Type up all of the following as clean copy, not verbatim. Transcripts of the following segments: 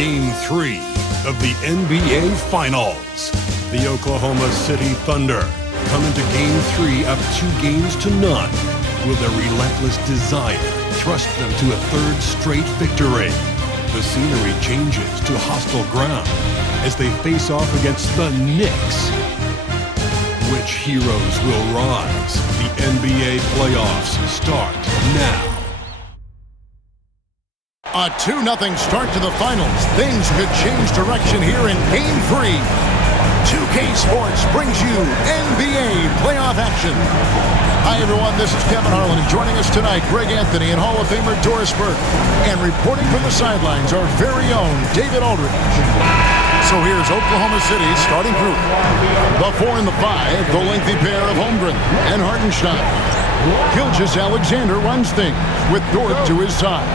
Game 3 of the NBA Finals. The Oklahoma City Thunder come into Game 3 up 2-0. Will their relentless desire thrust them to a third straight victory? The scenery changes to hostile ground as they face off against the Knicks. Which heroes will rise? The NBA playoffs start now. A 2-0 start to the finals. Things could change direction here in Game 3. 2K Sports brings you NBA playoff action. Hi, everyone. This is Kevin Harlan. And joining us tonight, Greg Anthony and Hall of Famer Doris Burke. And reporting from the sidelines, our very own David Aldridge. So here's Oklahoma City's starting group. The 4 and the 5, the lengthy pair of Holmgren and Hartenstein. Gilgeous-Alexander runs things with Dort to his side.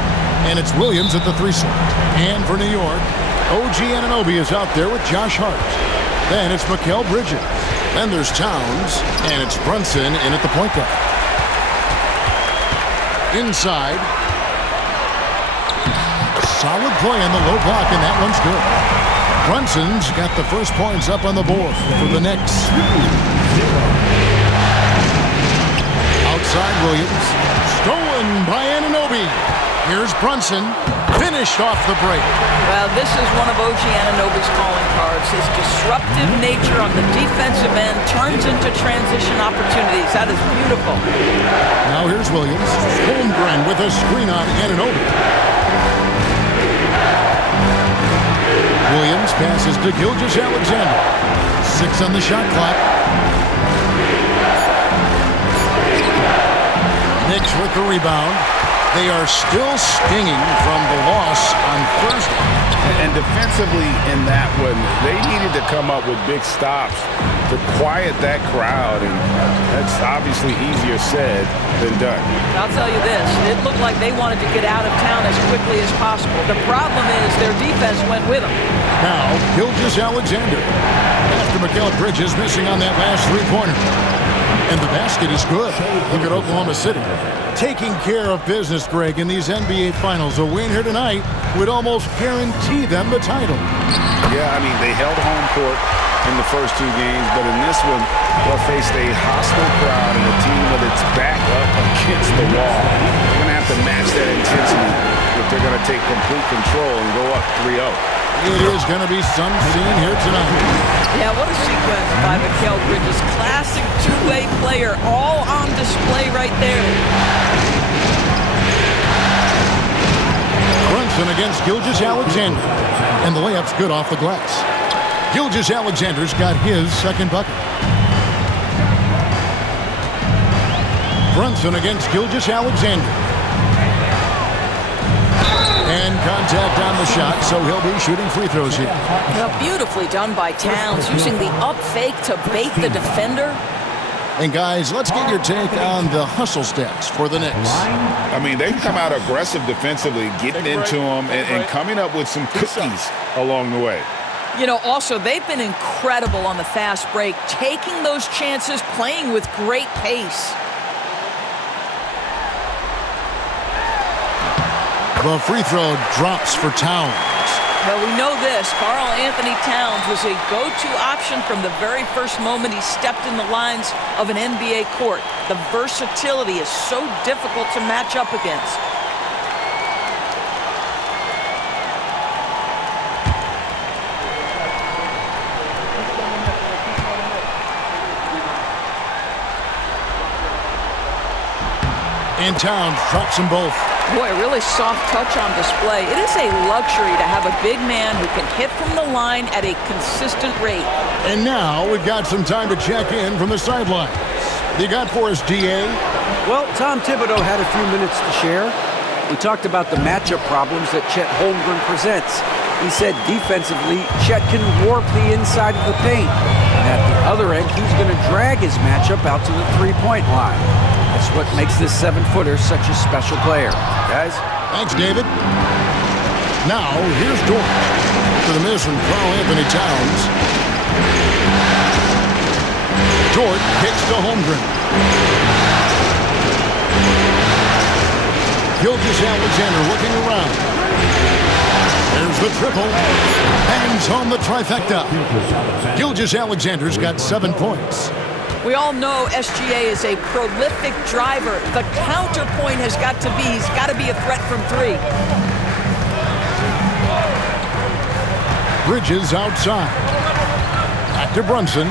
And it's Williams at the 3 slot. And for New York, OG Anunoby is out there with Josh Hart. Then it's Mikal Bridges. Then there's Towns. And it's Brunson in at the point guard. Inside. Solid play in the low block, and that one's good. Brunson's got the first points up on the board for the Knicks. Outside Williams. Stolen by Anunoby. Here's Brunson, finished off the break. Well, this is one of OG Anunoby's calling cards. His disruptive nature on the defensive end turns into transition opportunities. That is beautiful. Now here's Williams. Holmgren with a screen on Anunoby. Williams passes to Gilgeous-Alexander. 6 on the shot clock. Knicks with the rebound. They are still stinging from the loss on Thursday. And defensively in that one, they needed to come up with big stops to quiet that crowd, and that's obviously easier said than done. I'll tell you this, it looked like they wanted to get out of town as quickly as possible. The problem is their defense went with them. Now, Gilgeous-Alexander. After Mikal Bridges missing on that last three-pointer. And the basket is good. Look at Oklahoma City. Taking care of business, Greg, in these NBA Finals. A win here tonight would almost guarantee them the title. Yeah, I mean, they held home court in the first 2 games, but in this one, they'll face a hostile crowd and a team with its back up against the wall. They're going to have to match that intensity if they're going to take complete control and go up 3-0. It is going to be some scene here tonight. Yeah, what a sequence by Mikal Bridges. Classic two-way player, all on display right there. Brunson against Gilgeous-Alexander. And the layup's good off the glass. Gilgeous-Alexander's got his second bucket. Brunson against Gilgeous-Alexander. And contact on the shot, so he'll be shooting free throws here. Well, beautifully done by Towns, using the up fake to bait the defender. And guys, let's get your take on the hustle stats for the Knicks. I mean, they've come out aggressive defensively, getting into them and coming up with some cookies along the way. You know, also, they've been incredible on the fast break, taking those chances, playing with great pace. The free throw drops for Towns. Well, we know this. Karl Anthony Towns was a go-to option from the very first moment he stepped in the lines of an NBA court. The versatility is so difficult to match up against. And Towns drops them both. Boy, a really soft touch on display. It is a luxury to have a big man who can hit from the line at a consistent rate. And now we've got some time to check in from the sidelines. You got for us, DA? Well, Tom Thibodeau had a few minutes to share. We talked about the matchup problems that Chet Holmgren presents. He said defensively, Chet can warp the inside of the paint. And at the other end, he's going to drag his matchup out to the three-point line. That's what makes this 7-footer such a special player. Guys? Thanks, David. Now, here's Dort. To the miss from Karl Anthony Towns. Dort kicks to Holmgren. Gilgeous-Alexander looking around. There's the triple. Hangs home the trifecta. Gilgeous-Alexander's got 7 points. We all know SGA is a prolific driver. The counterpoint has got to be, he's got to be a threat from 3. Bridges outside. Back to Brunson.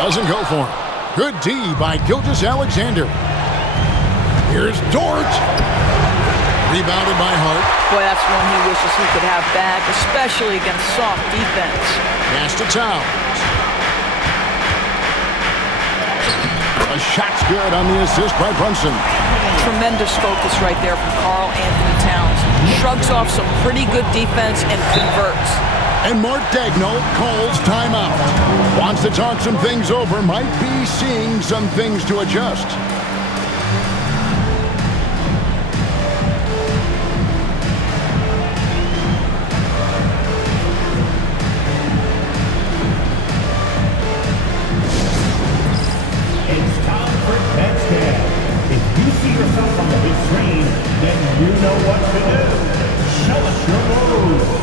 Doesn't go for him. Good D by Gilgeous-Alexander. Here's Dort. Rebounded by Hart. Boy, that's one he wishes he could have back, especially against soft defense. Pass to Towns. A shot's good on the assist by Brunson. Tremendous focus right there from Karl Anthony Towns. Shrugs off some pretty good defense and converts. And Mark Daigneault calls timeout. Wants to talk some things over. Might be seeing some things to adjust. It's time for touchdown. If you see yourself on the big screen, then you know what to do. Show us your moves.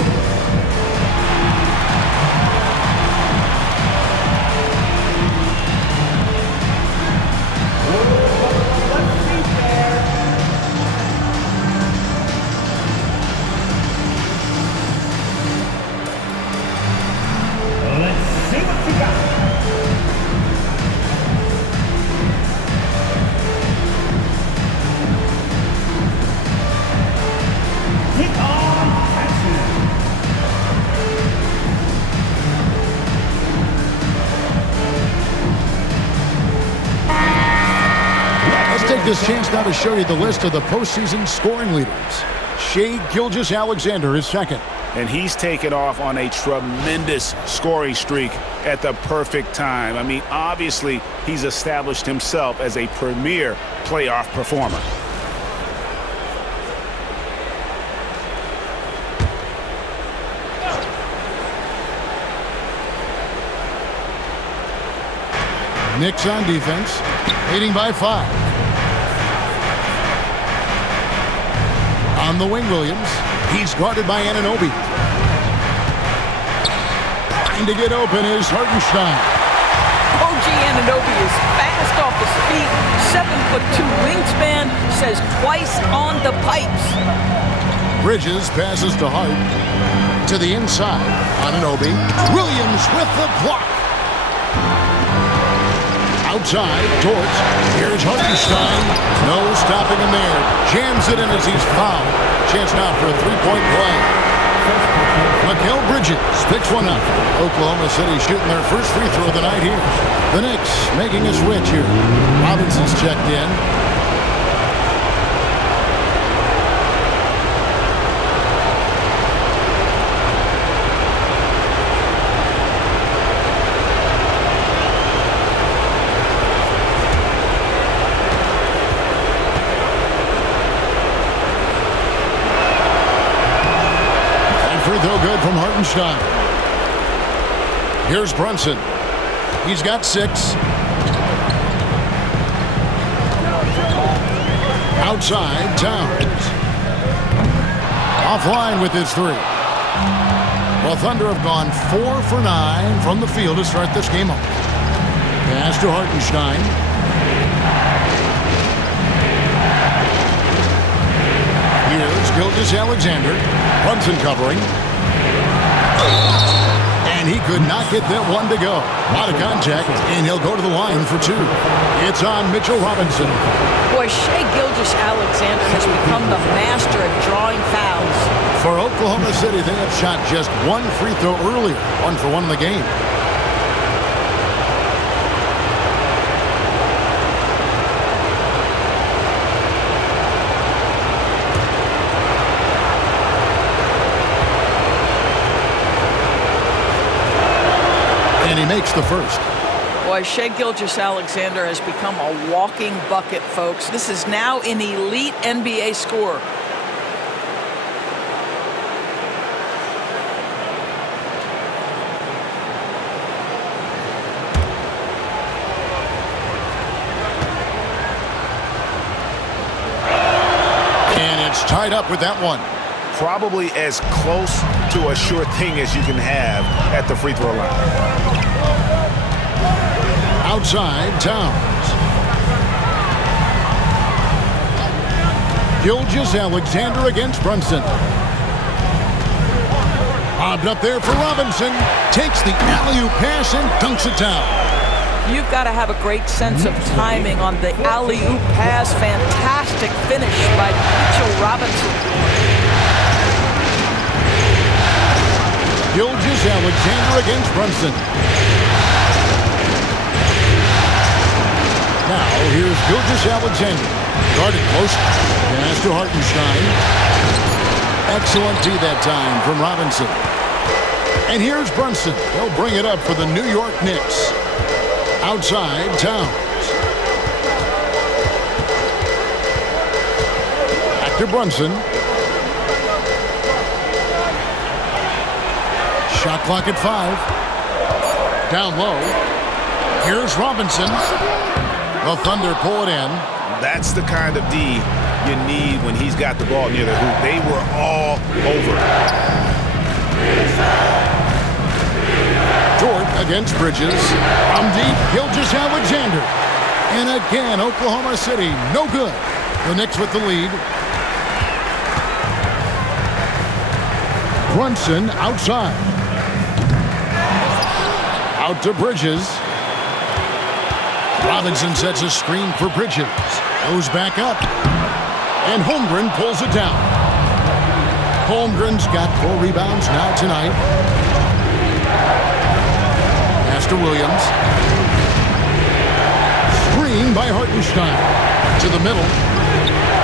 This chance now to show you the list of the postseason scoring leaders. Shai Gilgeous-Alexander is second. And he's taken off on a tremendous scoring streak at the perfect time. I mean, obviously, he's established himself as a premier playoff performer. Knicks on defense, leading by 5. On the wing, Williams. He's guarded by Anunoby. Trying to get open is Hartenstein. OG Anunoby is fast off his feet. 7'2" wingspan, says twice on the pipes. Bridges passes to Hart. To the inside. Anunoby. Williams with the block. Outside, Dort. Here's Hartenstein. No stopping him there. Jams it in as he's fouled. Chance now for a 3-point play. Mikal Bridges picks one up. Oklahoma City shooting their first free throw of the night here. The Knicks making a switch here. Robinson's checked in. Throw good from Hartenstein. Here's Brunson. He's got 6. Outside, Towns. Offline with his 3. Well, Thunder have gone 4 for 9 from the field to start this game off. Pass to Hartenstein. Here's Gilgeous-Alexander. Brunson covering. And he could not get that one to go. A lot of contact, and he'll go to the line for 2. It's on Mitchell Robinson. Boy, Shai Gilgeous-Alexander has become the master at drawing fouls. For Oklahoma City, they have shot just 1 free throw earlier. 1 for 1 in the game. And he makes the first. Boy, Shai Gilgeous-Alexander has become a walking bucket, folks. This is now an elite NBA scorer. It's tied up with that one. Probably as close to a sure thing as you can have at the free throw line. Outside, Towns. Gilgeous-Alexander against Brunson. Bobbed up there for Robinson. Takes the alley-oop pass and dunks it down. You've got to have a great sense of timing on the alley-oop pass. Fantastic finish by Mitchell Robinson. Gilgeous-Alexander against Brunson. Now here's Gilgeous-Alexander. Guarded close. Pass to Hartenstein. Excellent D that time from Robinson. And here's Brunson. He'll bring it up for the New York Knicks. Outside, Towns. Back to Brunson. Shot clock at 5. Down low. Here's Robinson. The Thunder pull it in. That's the kind of D you need when he's got the ball near the hoop. They were all over. Dort against Bridges. From deep, Gilgeous-Alexander. And again, Oklahoma City, no good. The Knicks with the lead. Brunson outside. Out to Bridges. Robinson sets a screen for Bridges. Goes back up. And Holmgren pulls it down. Holmgren's got 4 rebounds now tonight. Pass to Williams. Screen by Hartenstein. To the middle.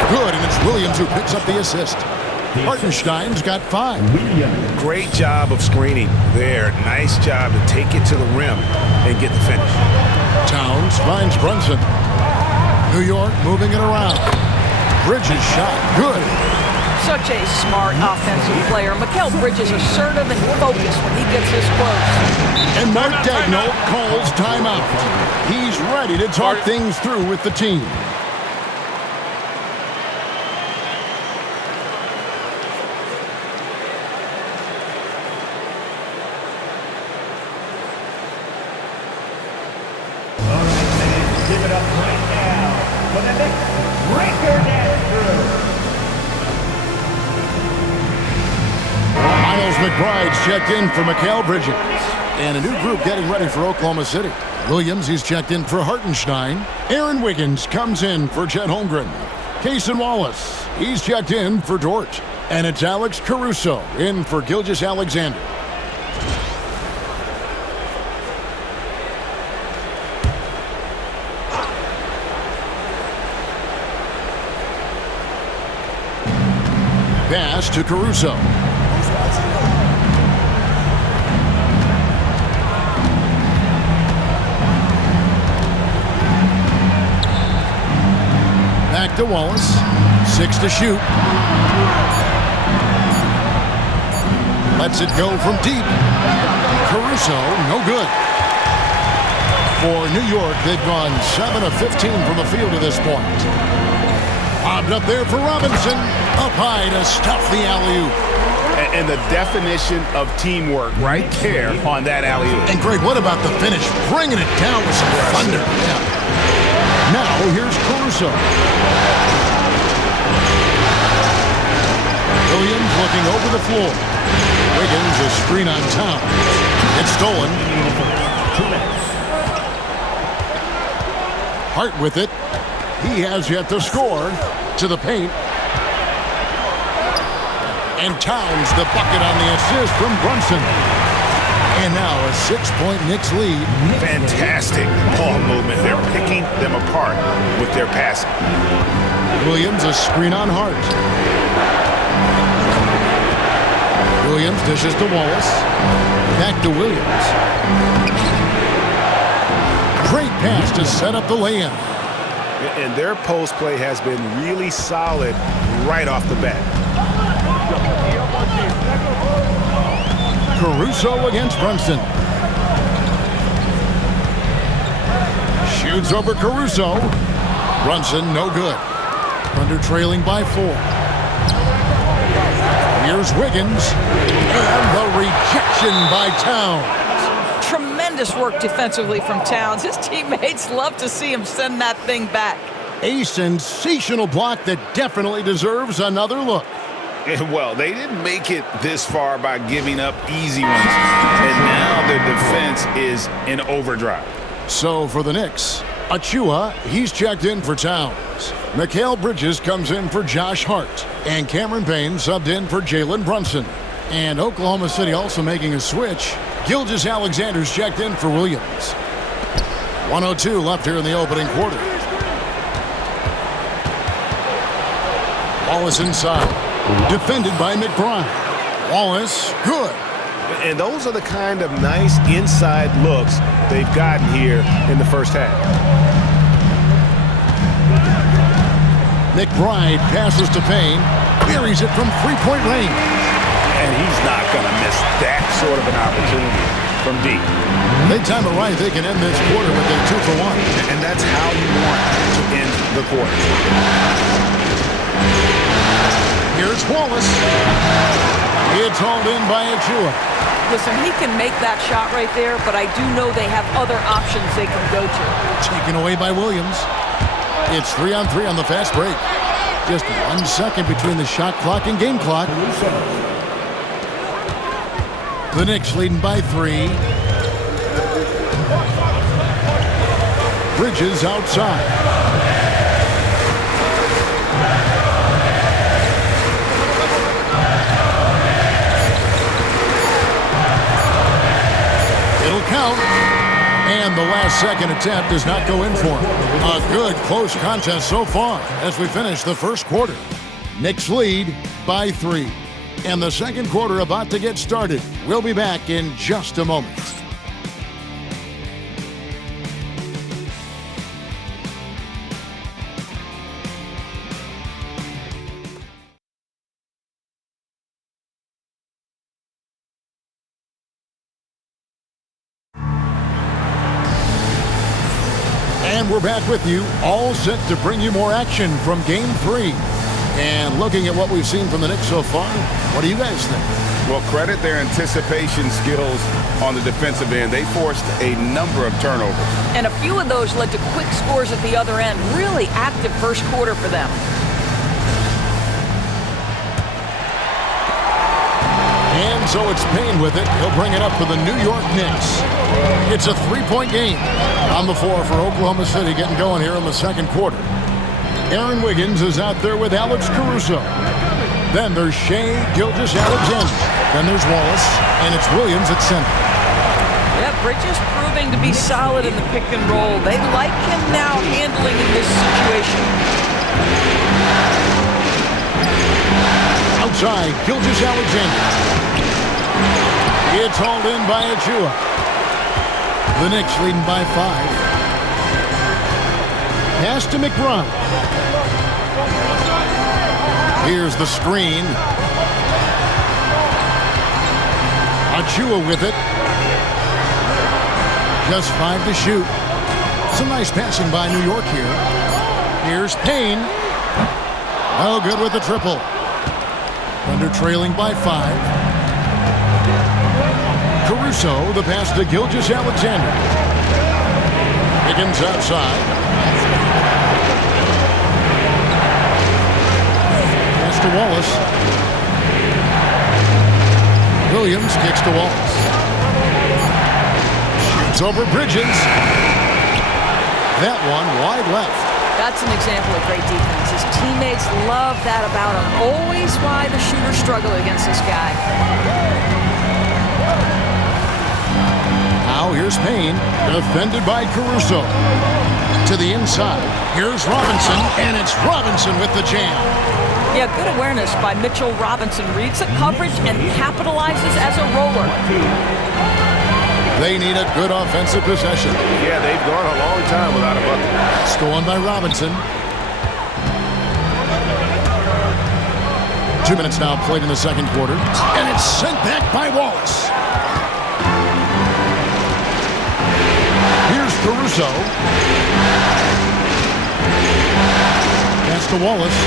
Good, and it's Williams who picks up the assist. Hartenstein's got 5. Great job of screening there. Nice job to take it to the rim and get the finish. Towns finds Brunson. New York moving it around. Bridges shot. Good. Such a smart offensive player. Mikal Bridges assertive and focused when he gets this close. And Mark Daigneault calls timeout. He's ready to talk things through with the team. Give it up right now for the Knicks. Breaker dance through. Miles McBride's checked in for Mikal Bridges. And a new group getting ready for Oklahoma City. Williams, he's checked in for Hartenstein. Aaron Wiggins comes in for Chet Holmgren. Cason Wallace, he's checked in for Dort. And it's Alex Caruso in for Gilgeous-Alexander. Pass to Caruso. Back to Wallace. 6 to shoot. Lets it go from deep. Caruso, no good. For New York, they've gone 7 of 15 from the field at this point. Bobbed up there for Robinson. Up high to stuff the alley-oop. And the definition of teamwork right there on that alley-oop. And Greg, what about the finish? Bringing it down with some thunder. Yeah. Now here's Caruso. Williams looking over the floor. Wiggins a screen on Towns. It's stolen. Hart with it. He has yet to score. To the paint. And Towns the bucket on the assist from Brunson. And now a 6-point Knicks lead. Fantastic ball movement. They're picking them apart with their passing. Williams a screen on Hart. Williams dishes to Wallace. Back to Williams. Great pass to set up the lay-in. And their post play has been really solid right off the bat. Caruso against Brunson. Shoots over Caruso. Brunson no good. Thunder trailing by 4. Here's Wiggins. And the rejection by Towns. Tremendous work defensively from Towns. His teammates love to see him send that thing back. A sensational block that definitely deserves another look. Well, they didn't make it this far by giving up easy ones. And now their defense is in overdrive. So for the Knicks, Achua, he's checked in for Towns. Mikal Bridges comes in for Josh Hart. And Cameron Payne subbed in for Jalen Brunson. And Oklahoma City also making a switch. Gilgeous-Alexander's checked in for Williams. 1:02 left here in the opening quarter. Wallace inside. Defended by McBride. Wallace, good. And those are the kind of nice inside looks they've gotten here in the first half. McBride passes to Payne. Buries it from three-point range. And he's not going to miss that sort of an opportunity from deep. They time it right. They can end this quarter with a 2 for 1. And that's how you want to end the quarter. Here's Wallace. It's hauled in by Achua. Listen, he can make that shot right there, but I do know they have other options they can go to. Taken away by Williams. It's 3-on-3 on the fast break. Just 1 second between the shot clock and game clock. The Knicks leading by 3. Bridges outside. It'll count. And the last second attempt does not go in for him. A good close contest so far as we finish the first quarter. Knicks lead by 3. And the second quarter about to get started. We'll be back in just a moment. And we're back with you, all set to bring you more action from Game 3. And looking at what we've seen from the Knicks so far, what do you guys think? Well, credit their anticipation skills on the defensive end. They forced a number of turnovers. And a few of those led to quick scores at the other end. Really active first quarter for them. And so it's Payne with it. He'll bring it up for the New York Knicks. It's a 3-point game on the floor for Oklahoma City getting going here in the second quarter. Aaron Wiggins is out there with Alex Caruso. Then there's Shai Gilgeous-Alexander. Then there's Wallace, and it's Williams at center. Yeah, Bridges proving to be solid in the pick and roll. They like him now handling in this situation. Outside, Gilgeous-Alexander. It's hauled in by Achua. The Knicks leading by 5. Pass to McBride. Here's the screen. Achua with it. Just 5 to shoot. Some nice passing by New York here. Here's Payne. Oh, good with the triple. Thunder trailing by 5. Caruso, the pass to Gilgeous-Alexander. Higgins outside. Pass to Wallace. Williams kicks to Wallace. Shoots over Bridges. That one wide left. That's an example of great defense. His teammates love that about him. Always why the shooters struggle against this guy. Now here's Payne, defended by Caruso. To the inside. Here's Robinson, and it's Robinson with the jam. Yeah, good awareness by Mitchell Robinson. Reads the coverage and capitalizes as a roller. They need a good offensive possession. Yeah, they've gone a long time without a bucket. Stolen by Robinson. 2 minutes now played in the second quarter. And it's sent back by Wallace. Here's Caruso. Pass to Wallace.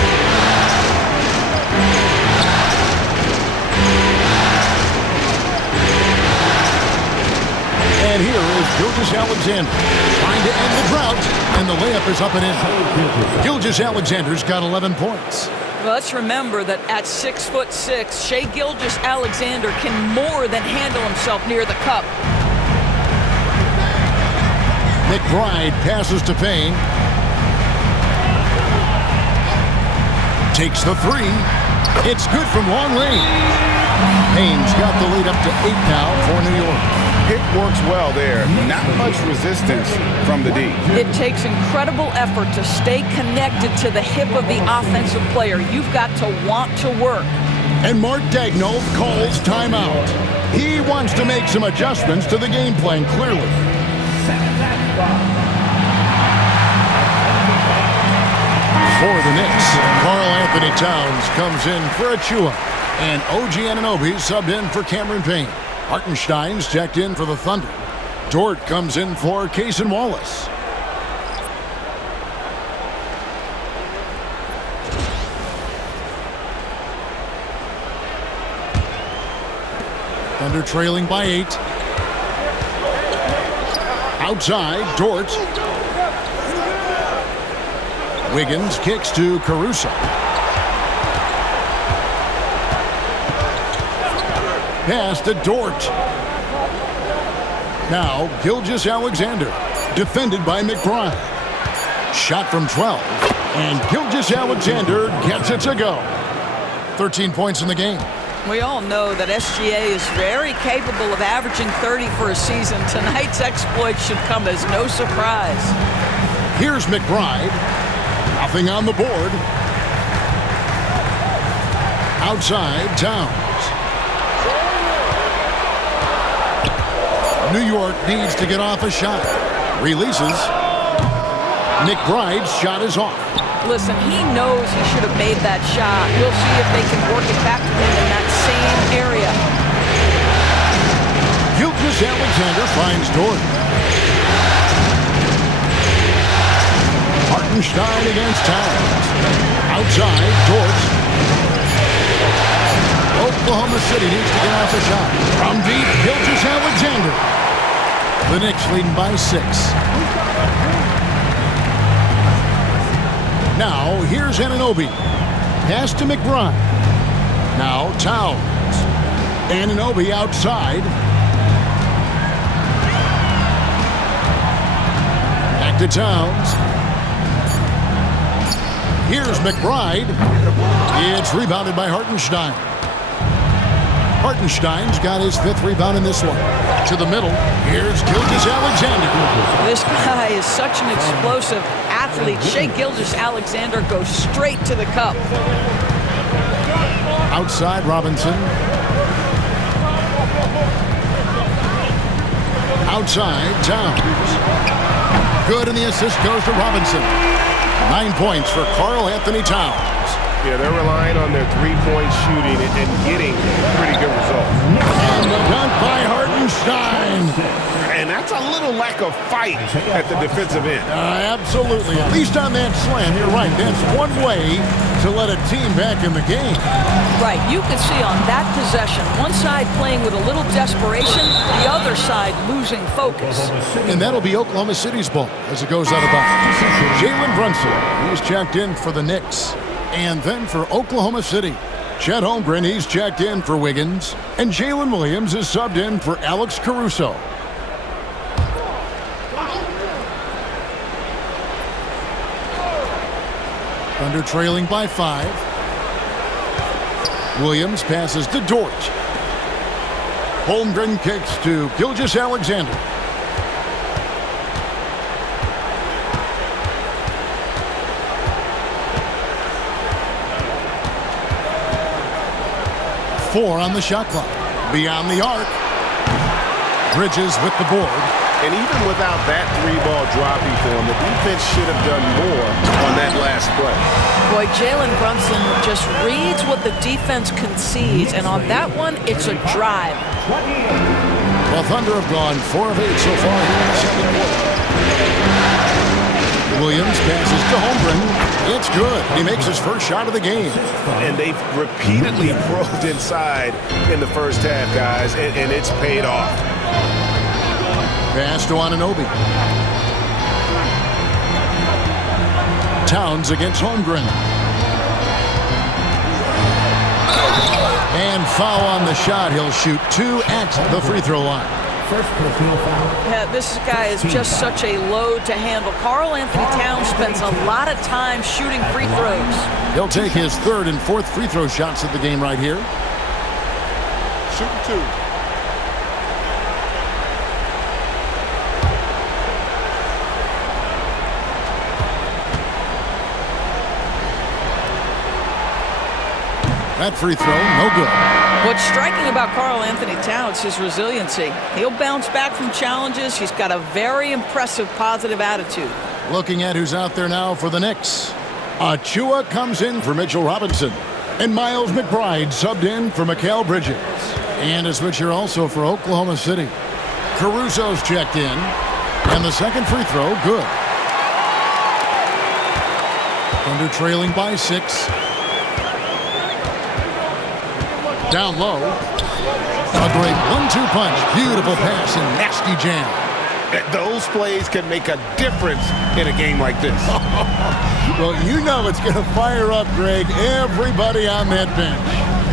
And here is Gilgeous-Alexander trying to end the drought, and the layup is up and in. Gilgeous-Alexander's got 11 points. Well, let's remember that at 6'6", Shai Gilgeous-Alexander can more than handle himself near the cup. McBride passes to Payne. Takes the three. It's good from long range. Payne's got the lead up to 8 now for New York. Pick works well there. Not much resistance from the D. It takes incredible effort to stay connected to the hip of the offensive player. You've got to want to work. And Mark Daigneault calls timeout. He wants to make some adjustments to the game plan, clearly. For the Knicks, Karl-Anthony Towns comes in for Achua, and OG Anunoby subbed in for Cameron Payne. Hartenstein's checked in for the Thunder. Dort comes in for Cason Wallace. Thunder trailing by 8. Outside, Dort. Wiggins kicks to Caruso. Pass to Dort. Now, Gilgeous-Alexander, defended by McBride. Shot from 12, and Gilgeous-Alexander gets it to go. 13 points in the game. We all know that SGA is very capable of averaging 30 for a season. Tonight's exploit should come as no surprise. Here's McBride. Nothing on the board. Outside, Towns. New York needs to get off a shot. Releases. McBride's shot is off. Listen, he knows he should have made that shot. We'll see if they can work it back to him in that same area. Gilgeous-Alexander finds Dort. Hartenstein against Towns. Outside, Dort. Oklahoma City needs to get off a shot. From deep, Gilgeous-Alexander. The Knicks leading by 6. Now, here's Anunoby. Pass to McBride. Now, Towns. Anunoby outside. Back to Towns. Here's McBride. It's rebounded by Hartenstein. Hartenstein's got his 5th rebound in this one. To the middle, here's Gilgeous-Alexander. This guy is such an explosive athlete. Shai Gilgeous-Alexander goes straight to the cup. Outside, Robinson. Outside, Towns. Good, and the assist goes to Robinson. 9 points for Karl-Anthony Towns. Yeah, they're relying on their three-point shooting and getting pretty good results. And the dunk by Hartenstein. And that's a little lack of fight at the defensive end. Absolutely. At least on that slam, you're right. That's one way to let a team back in the game. Right. You can see on that possession, one side playing with a little desperation, the other side losing focus. And that'll be Oklahoma City's ball as it goes out of bounds. Jalen Brunson, he's checked in for the Knicks. And then for Oklahoma City, Chet Holmgren, he's checked in for Wiggins. And Jalen Williams is subbed in for Alex Caruso. Thunder trailing by 5. Williams passes to Dort. Holmgren kicks to Gilgeous-Alexander. Four on the shot clock. Beyond the arc. Bridges with the board. And even without that 3-ball dropping for him, the defense should have done more on that last play. Boy, Jalen Brunson just reads what the defense concedes, and on that one, it's a drive. Well, Thunder have gone 4 of 8 so far here in the second quarter. Williams passes to Holmgren. It's good. He makes his first shot of the game. And they've repeatedly probed inside in the first half, guys, and it's paid off. Pass to Anunoby. Towns against Holmgren. And foul on the shot. He'll shoot 2 at the free throw line. First personal foul. Yeah, this guy is just such a load to handle. Karl Anthony Towns spends a lot of time shooting free throws. He'll take his 3rd and 4th free throw shots of the game right here. Shooting 2. That free throw, no good. What's striking about Karl Anthony Towns is his resiliency. He'll bounce back from challenges. He's got a very impressive positive attitude. Looking at who's out there now for the Knicks. Achua comes in for Mitchell Robinson. And Miles McBride subbed in for Mikal Bridges. And a switcher also for Oklahoma City. Caruso's checked in. And the second free throw, good. Thunder trailing by 6. Down low. A great 1-2 punch. Beautiful pass and nasty jam. Those plays can make a difference in a game like this. Well, you know it's going to fire up, Greg, everybody on that bench.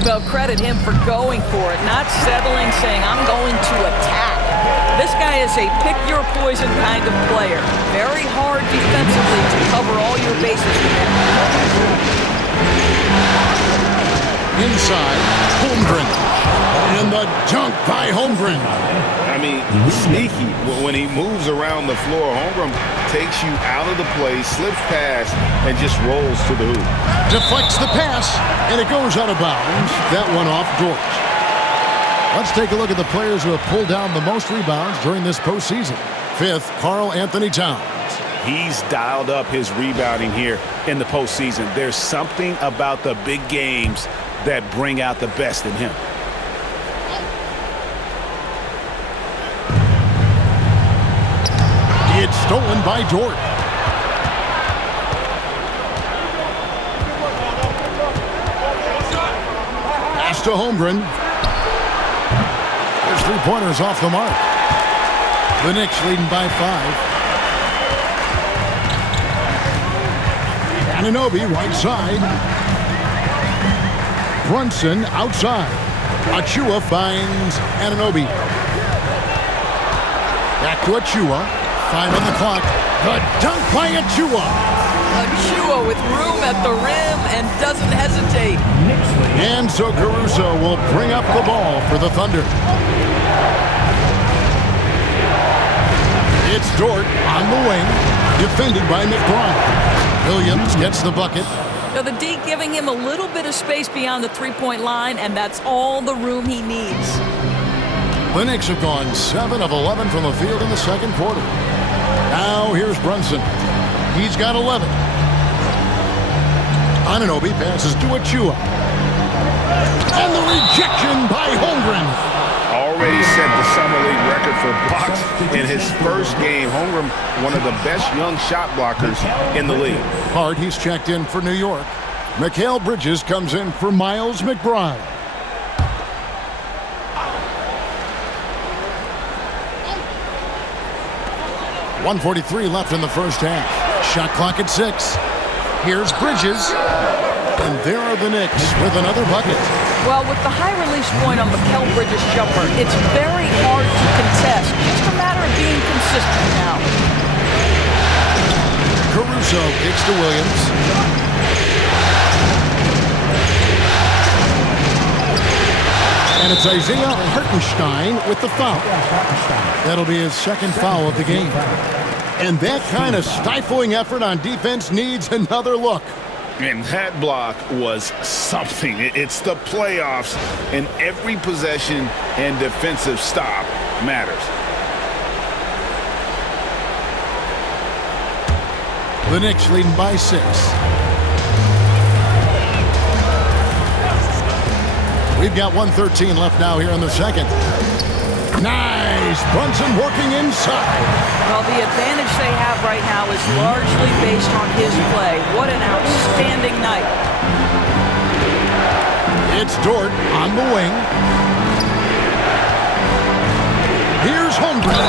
They'll credit him for going for it, not settling, saying, I'm going to attack. This guy is a pick-your-poison kind of player. Very hard defensively to cover all your bases with him. Inside, Holmgren. And the dunk by Holmgren. I mean, sneaky. When he moves around the floor, Holmgren takes you out of the play, slips past, and just rolls to the hoop. Deflects the pass, and it goes out of bounds. That one off George. Let's take a look at the players who have pulled down the most rebounds during this postseason. 5th, Karl Anthony Towns. He's dialed up his rebounding here in the postseason. There's something about the big games that bring out the best in him. It's stolen by Dort. Pass to Holmgren. There's 3-pointers off the mark. The Knicks leading by 5. Anunoby right side. Brunson outside. Achua finds Anunoby. Back to Achua. 5 on the clock. The dunk by Achua. Achua with room at the rim and doesn't hesitate. And so Caruso will bring up the ball for the Thunder. It's Dort on the wing, defended by McBride. Williams gets the bucket. Now the D giving him a little bit of space beyond the 3-point line, and that's all the room he needs. The Knicks have gone 7 of 11 from the field in the second quarter. Now here's Brunson. He's got 11. Anunoby passes to Achua. And the rejection by Holmgren. Already set the Summer League record for blocks in his first game. Holmgren, one of the best young shot blockers in the league. Hard, he's checked in for New York. Mikal Bridges comes in for Miles McBride. .143 left in the first half. Shot clock at 6. Here's Bridges. And there are the Knicks with another bucket. Well, with the high release point on Mikal Bridges' jumper, it's very hard to contest. Just a matter of being consistent now. Caruso kicks to Williams. And it's Isaiah Hartenstein with the foul. That'll be his second foul of the game. And that kind of stifling effort on defense needs another look. And that block was something. It's the playoffs, and every possession and defensive stop matters. The Knicks leading by 6. We've got 1:13 left now here in the second. Nice! Brunson working inside. Well, the advantage they have right now is largely based on his play. What an outstanding night. It's Dort on the wing. Here's Holmgren.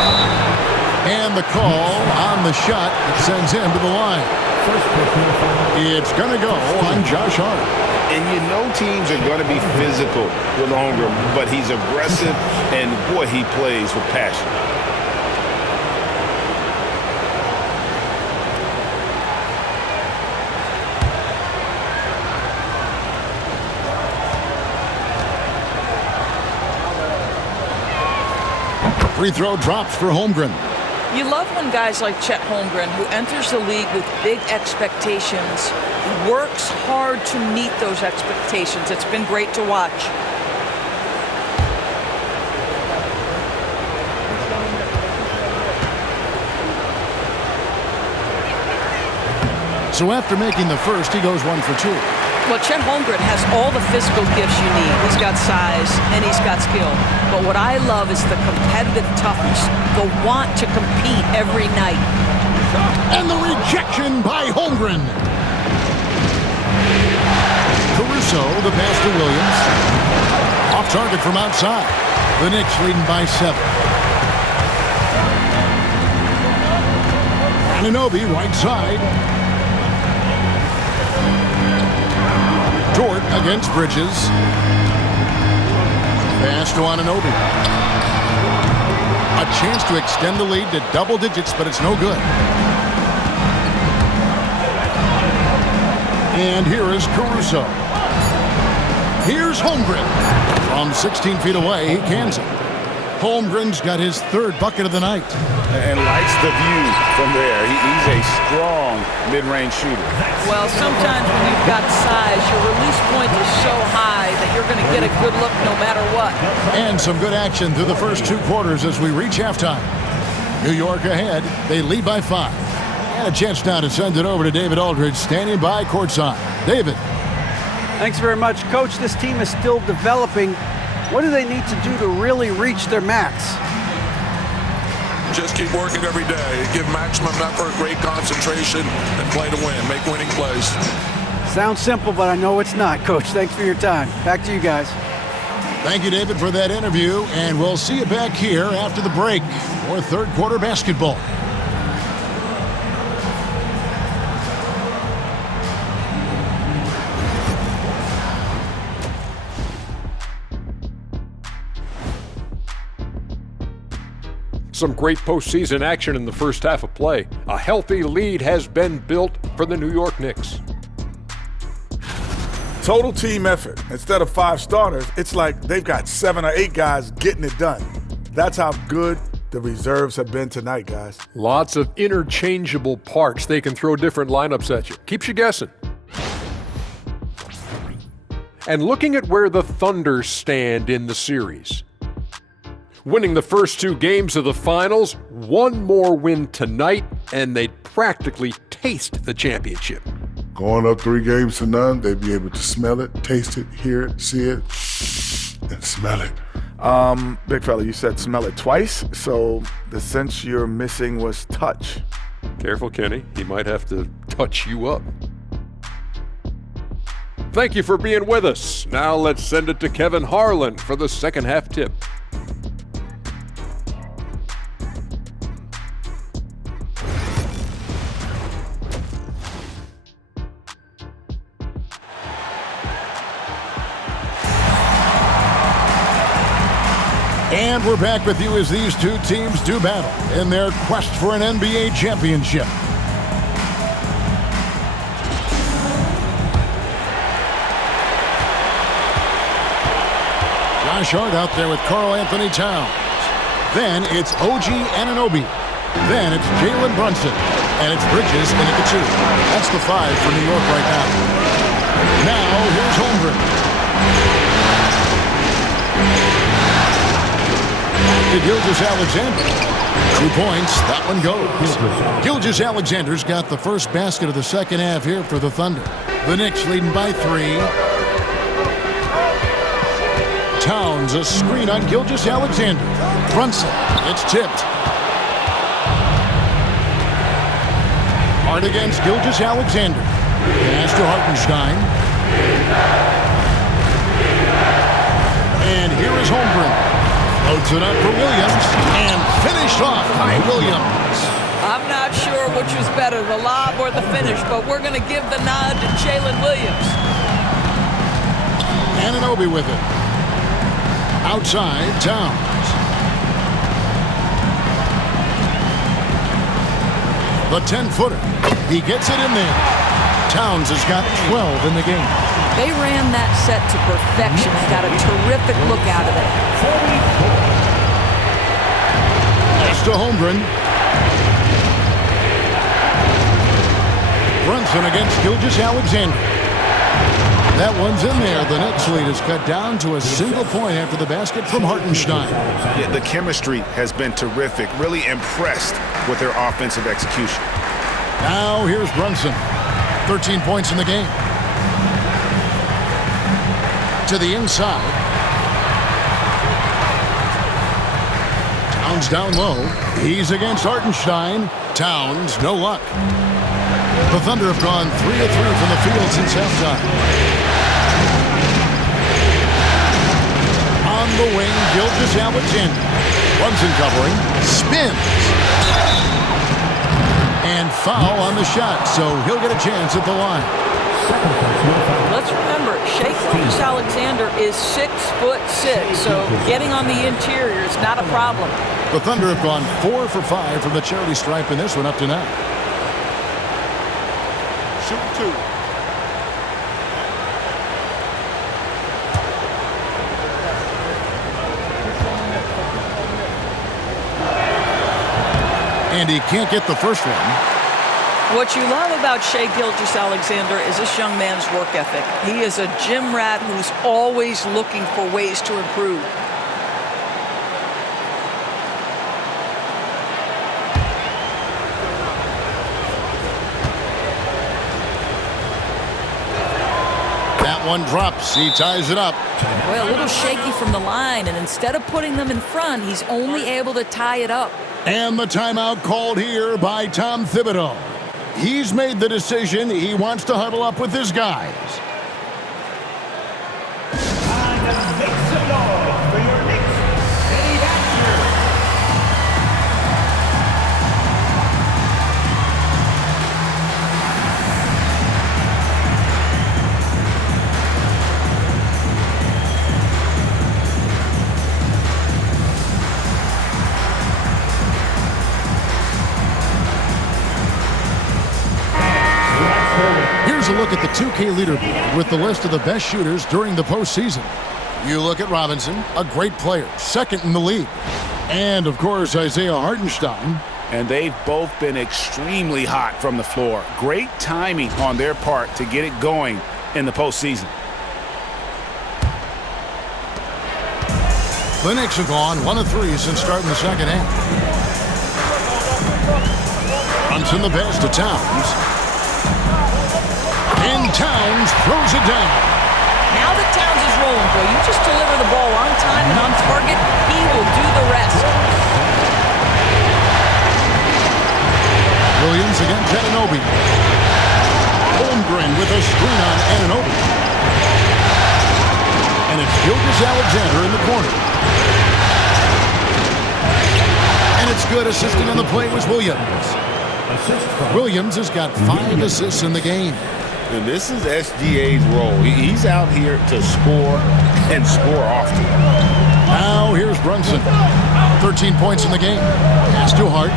And the call on the shot that sends him to the line. First pitch in the final. It's going to go on Josh Hart. And you know teams are going to be physical with Holmgren, but he's aggressive, and boy, he plays with passion. Free throw drops for Holmgren. You love when guys like Chet Holmgren, who enters the league with big expectations, works hard to meet those expectations. It's been great to watch. So after making the first, he goes 1 for 2. Well, Chet Holmgren has all the physical gifts you need. He's got size and he's got skill. But what I love is the competitive toughness, the want to compete every night. And the rejection by Holmgren. Caruso, the pass to Williams. Off target from outside. The Knicks leading by 7. Anunoby, right side. Dort against Bridges. Pass to Anunoby. A chance to extend the lead to double digits, but it's no good. And here is Caruso. Here's Holmgren. From 16 feet away, he cans it. Holmgren's got his 3rd bucket of the night. And likes the view from there. He's a strong mid-range shooter. Well, sometimes when you've got size, your release point is so high that you're going to get a good look no matter what. And some good action through the first 2 quarters as we reach halftime. New York ahead. They lead by 5. And a chance now to send it over to David Aldridge, standing by courtside. David. Thanks very much, Coach. This team is still developing. What do they need to do to really reach their max? Just keep working every day. Give maximum effort, great concentration, and play to win. Make winning plays. Sounds simple, but I know it's not, Coach. Thanks for your time. Back to you guys. Thank you, David, for that interview, and we'll see you back here after the break for 3rd quarter basketball. Some great postseason action in the first half of play. A healthy lead has been built for the New York Knicks. Total team effort. Instead of 5 starters, it's like they've got 7 or 8 guys getting it done. That's how good the reserves have been tonight, guys. Lots of interchangeable parts. They can throw different lineups at you. Keeps you guessing. And looking at where the Thunder stand in the series. Winning the first 2 games of the finals, 1 more win tonight, and they'd practically taste the championship. Going up 3 games to none, they'd be able to smell it, taste it, hear it, see it, and smell it. Big fella, you said smell it twice, so the sense you're missing was touch. Careful, Kenny. He might have to touch you up. Thank you for being with us. Now let's send it to Kevin Harlan for the second half tip. And we're back with you as these 2 teams do battle in their quest for an NBA championship. Josh Hart out there with Karl Anthony Towns. Then it's OG Anunoby. Then it's Jalen Brunson. And it's Bridges in at the 2. That's the 5 for New York right now. Now here's Holmgren. To Gilgeous-Alexander. 2 points. That one goes. Gilgeous-Alexander's got the first basket of the second half here for the Thunder. The Knicks leading by 3. Towns, a screen on Gilgeous-Alexander. Brunson, it's tipped. Hart against Gilgeous-Alexander. Pass to Hartenstein. And here is Holmgren. Loads it up for Williams, and finished off by Williams. which was better, the lob or the finish, but we're going to give the nod to Jalen Williams. Anunoby with it. Outside, Towns. The 10-footer. He gets it in there. Towns has got 12 in the game. They ran that set to perfection and got a terrific look out of it. Pass to Holmgren. Brunson against Gilgeous-Alexander. That one's in there. The Knicks lead is cut down to a single point after the basket from Hartenstein. Yeah, the chemistry has been terrific. Really impressed with their offensive execution. Now here's Brunson. 13 points in the game. To the inside. Towns down low. He's against Hartenstein. Towns, no luck. The Thunder have gone 3 of 3 from the field since halftime. On the wing, Gilgeous-Alexander. Brunson covering. Spins. And foul on the shot, so he'll get a chance at the line. Let's remember, Shai Gilgeous-Alexander is 6'6", so getting on the interior is not a problem. The Thunder have gone 4 for 5 from the charity stripe in this one up to now. Shoot 2. And he can't get the first one. What you love about Shai Gilgeous-Alexander is this young man's work ethic. He is a gym rat who's always looking for ways to improve. That one drops. He ties it up. Well, a little shaky from the line, and instead of putting them in front, he's only able to tie it up. And the timeout called here by Tom Thibodeau. He's made the decision. He wants to huddle up with his guys. And make some noise for your Knicks City Badgers. Here's a look at the 2K leaderboard with the list of the best shooters during the postseason. You look at Robinson, a great player, second in the league. And, of course, Isaiah Hartenstein. And they've both been extremely hot from the floor. Great timing on their part to get it going in the postseason. The Knicks have gone 1 of 3 since starting the second half. Brunson the pass to Towns. And Towns throws it down. Now that Towns is rolling, boy, you just deliver the ball on time and on target, he will do the rest. Williams against Anunoby. Holmgren with a screen on Anunoby. And it's Gilgeous-Alexander in the corner. And it's good. Assisting on the play was Williams. Williams has got 5 assists in the game. And this is SGA's role. He's out here to score and score often. Now here's Brunson. 13 points in the game. Pass to Hart.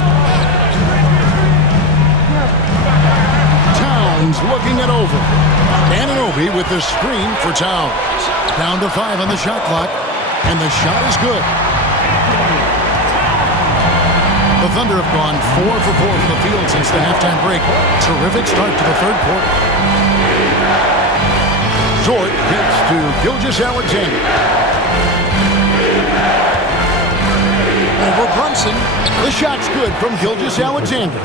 Towns looking it over. Anunoby with the screen for Towns. Down to 5 on the shot clock. And the shot is good. The Thunder have gone 4 for 4 from the field since the halftime break. Terrific start to the third quarter. Dort gets to Gilgeous-Alexander. Over Brunson. The shot's good from Gilgeous-Alexander.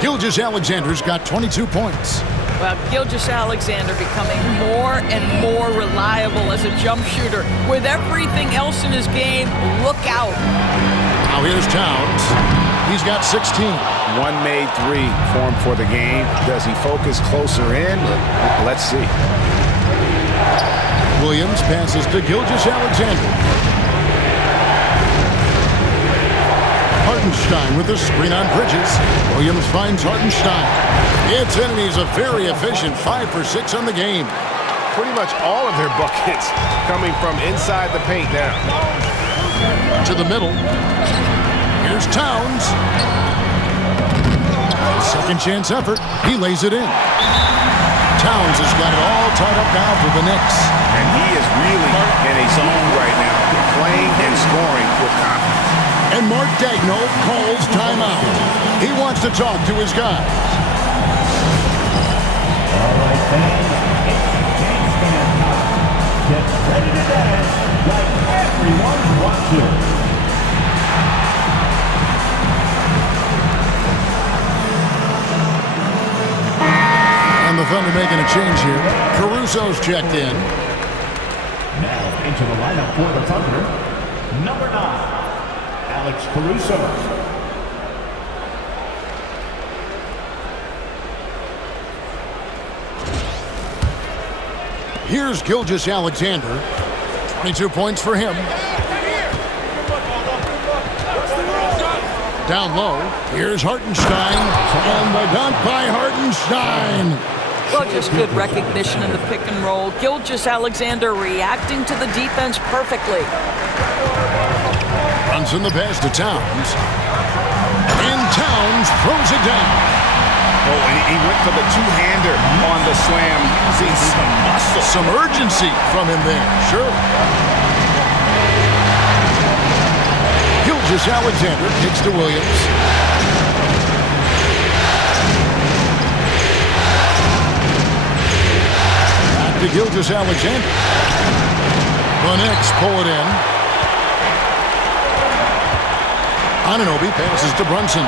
Gilgeous-Alexander's got 22 points. Well, Gilgeous-Alexander becoming more and more reliable as a jump shooter. With everything else in his game, look out. Now here's Towns. He's got 16. One made 3 for him for the game. Does he focus closer in? Let's see. Williams passes to Gilgeous-Alexander. Hartenstein with the screen on Bridges. Williams finds Hartenstein. Gets in, and he's a very efficient 5 for 6 on the game. Pretty much all of their buckets coming from inside the paint now. To the middle. Here's Towns. Second chance effort. He lays it in. Towns has got it all tied up now for the Knicks. And he is really in a zone right now, playing and scoring with confidence. And Mark Daigneault calls timeout. He wants to talk to his guys. All right, fans, it's game stand time. Get ready to dance like everyone's watching. And the Thunder making a change here. Caruso's checked in. Now into the lineup for the Thunder, number 9, Alex Caruso. Here's Gilgeous-Alexander. 22 points for him. Down low. Here's Hartenstein. And the dunk by Hartenstein. Well, just good recognition in the pick and roll. Gilgeous-Alexander reacting to the defense perfectly. Runs in the pass to Towns. And Towns throws it down. Oh, and he went for the two-hander on the slam, using some muscle. Some urgency from him there, sure. Gilgeous-Alexander kicks to Williams. Back to Gilgeous-Alexander. The Knicks pull it in. Anunoby passes to Brunson.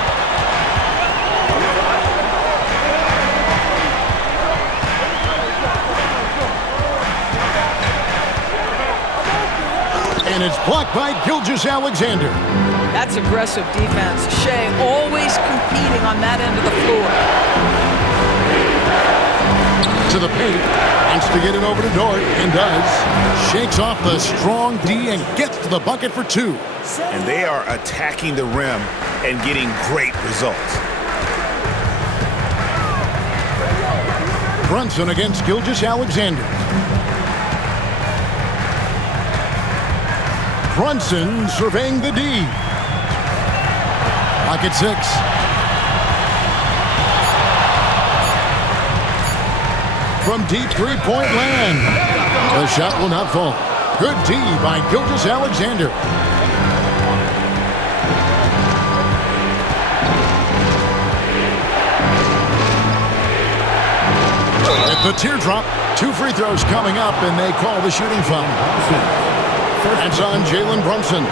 And it's blocked by Gilgeous-Alexander. That's aggressive defense. Shea always competing on that end of the floor. To the paint. Wants to get it over to Dort, and does. Shakes off the strong D and gets to the bucket for 2. And they are attacking the rim and getting great results. Brunson against Gilgeous-Alexander. Brunson surveying the D. Pocket 6. From deep three-point land. The shot will not fall. Good D by Gilgeous-Alexander. At the teardrop, 2 free throws coming up, and they call the shooting foul. That's on Jalen Brunson.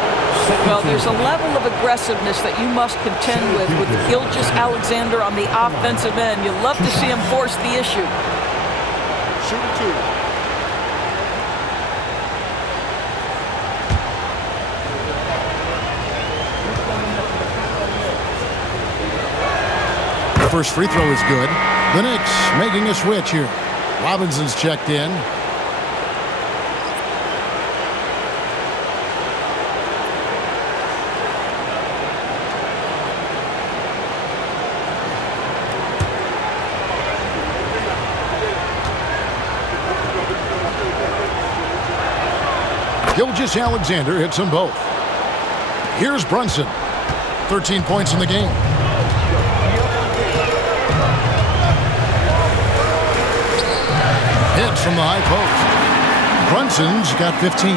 Well, there's a level of aggressiveness that you must contend with Gilgeous-Alexander on the offensive end. You love to see him force the issue. Shoot 2. The first free throw is good. The Knicks making a switch here. Robinson's checked in. Gilgeous-Alexander hits them both. Here's Brunson. 13 points in the game. Hits from the high post. Brunson's got 15.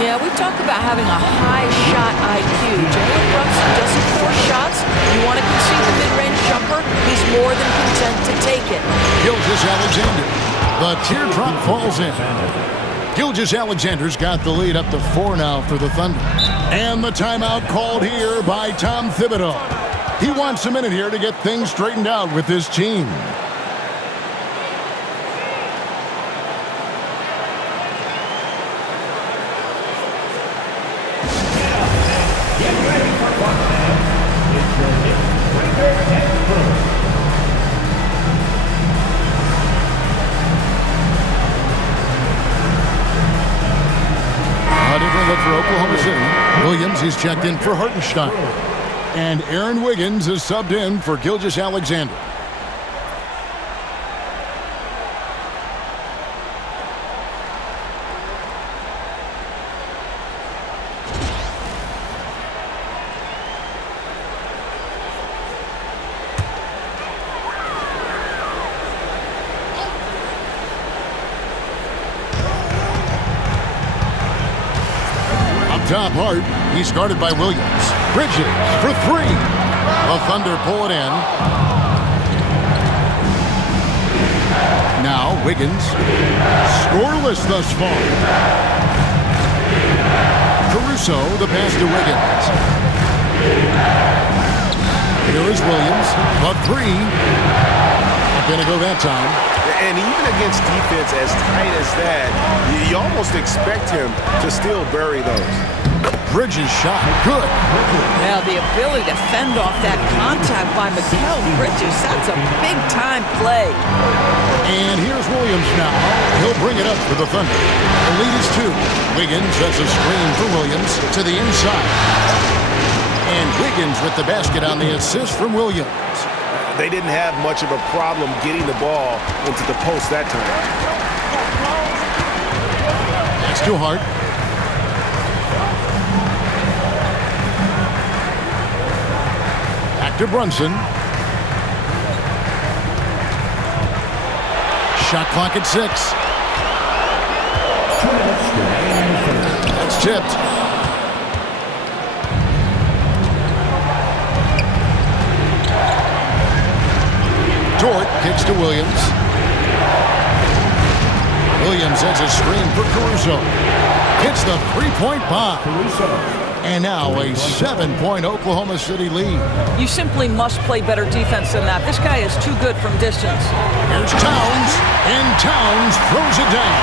Yeah, we talk about having a high shot IQ. Jalen Brunson doesn't force shots. You want to concede the mid-range jumper, he's more than content to take it. Gilgeous-Alexander. The teardrop falls in. Gilgeous-Alexander's got the lead up to 4 now for the Thunder. And the timeout called here by Tom Thibodeau. He wants a minute here to get things straightened out with his team. Get ready for fun, fans. It's your Knicks Winter Crew. A different look for Oklahoma City. Williams, he's checked in for Hartenstein. And Aaron Wiggins is subbed in for Gilgeous-Alexander. Top Hart, he's guarded by Williams. Bridges for three. The Thunder pull it in. Now Wiggins, scoreless thus far. Caruso, the pass to Wiggins. Here is Williams, but three. Not gonna go that time. And even against defense as tight as that, you almost expect him to still bury those. Bridges shot, good. Now the ability to fend off that contact by Mikal Bridges, that's a big-time play. And here's Williams now. He'll bring it up for the Thunder. The lead is 2. Wiggins sets a screen for Williams to the inside. And Wiggins with the basket on the assist from Williams. They didn't have much of a problem getting the ball into the post that time. That's too hard. Back to Brunson. Shot clock at 6. That's tipped. Dort kicks to Williams. Williams has a screen for Caruso. Hits the three-point bomb. And now a 7-point Oklahoma City lead. You simply must play better defense than that. This guy is too good from distance. Here's Towns, and Towns throws it down.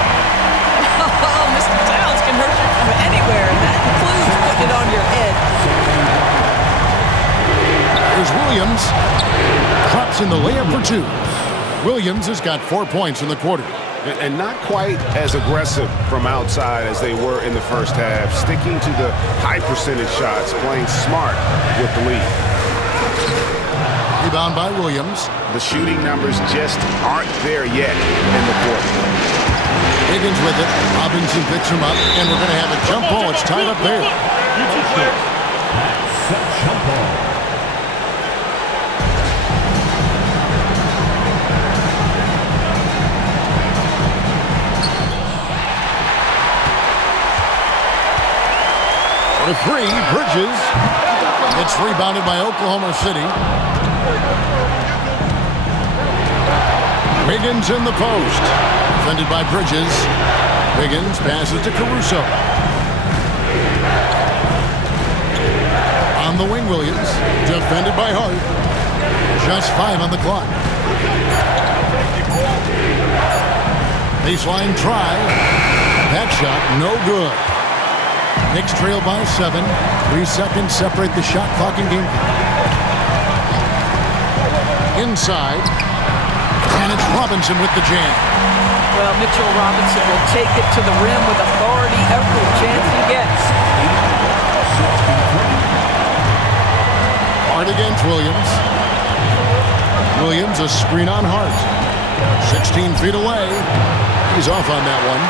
Oh, Mr. Towns can hurt you from anywhere, and that includes putting it on your head. Here's Williams. Drops in the layup for 2. Williams has got 4 points in the quarter. And not quite as aggressive from outside as they were in the first half. Sticking to the high percentage shots, playing smart with the lead. Rebound by Williams. The shooting numbers just aren't there yet in the quarter. Higgins with it. Robinson picks him up, and we're going to have a jump ball. It's tied up there. Jump ball. For 3, Bridges. It's rebounded by Oklahoma City. Wiggins in the post. Defended by Bridges. Wiggins passes to Caruso. On the wing, Williams. Defended by Hart. Just 5 on the clock. Baseline try. That shot, no good. Knicks trail by 7. 3 seconds separate the shot clock and game. Inside. And it's Robinson with the jam. Well, Mitchell Robinson will take it to the rim with authority every chance he gets. Hart against Williams. Williams a screen on Hart. 16 feet away. He's off on that one.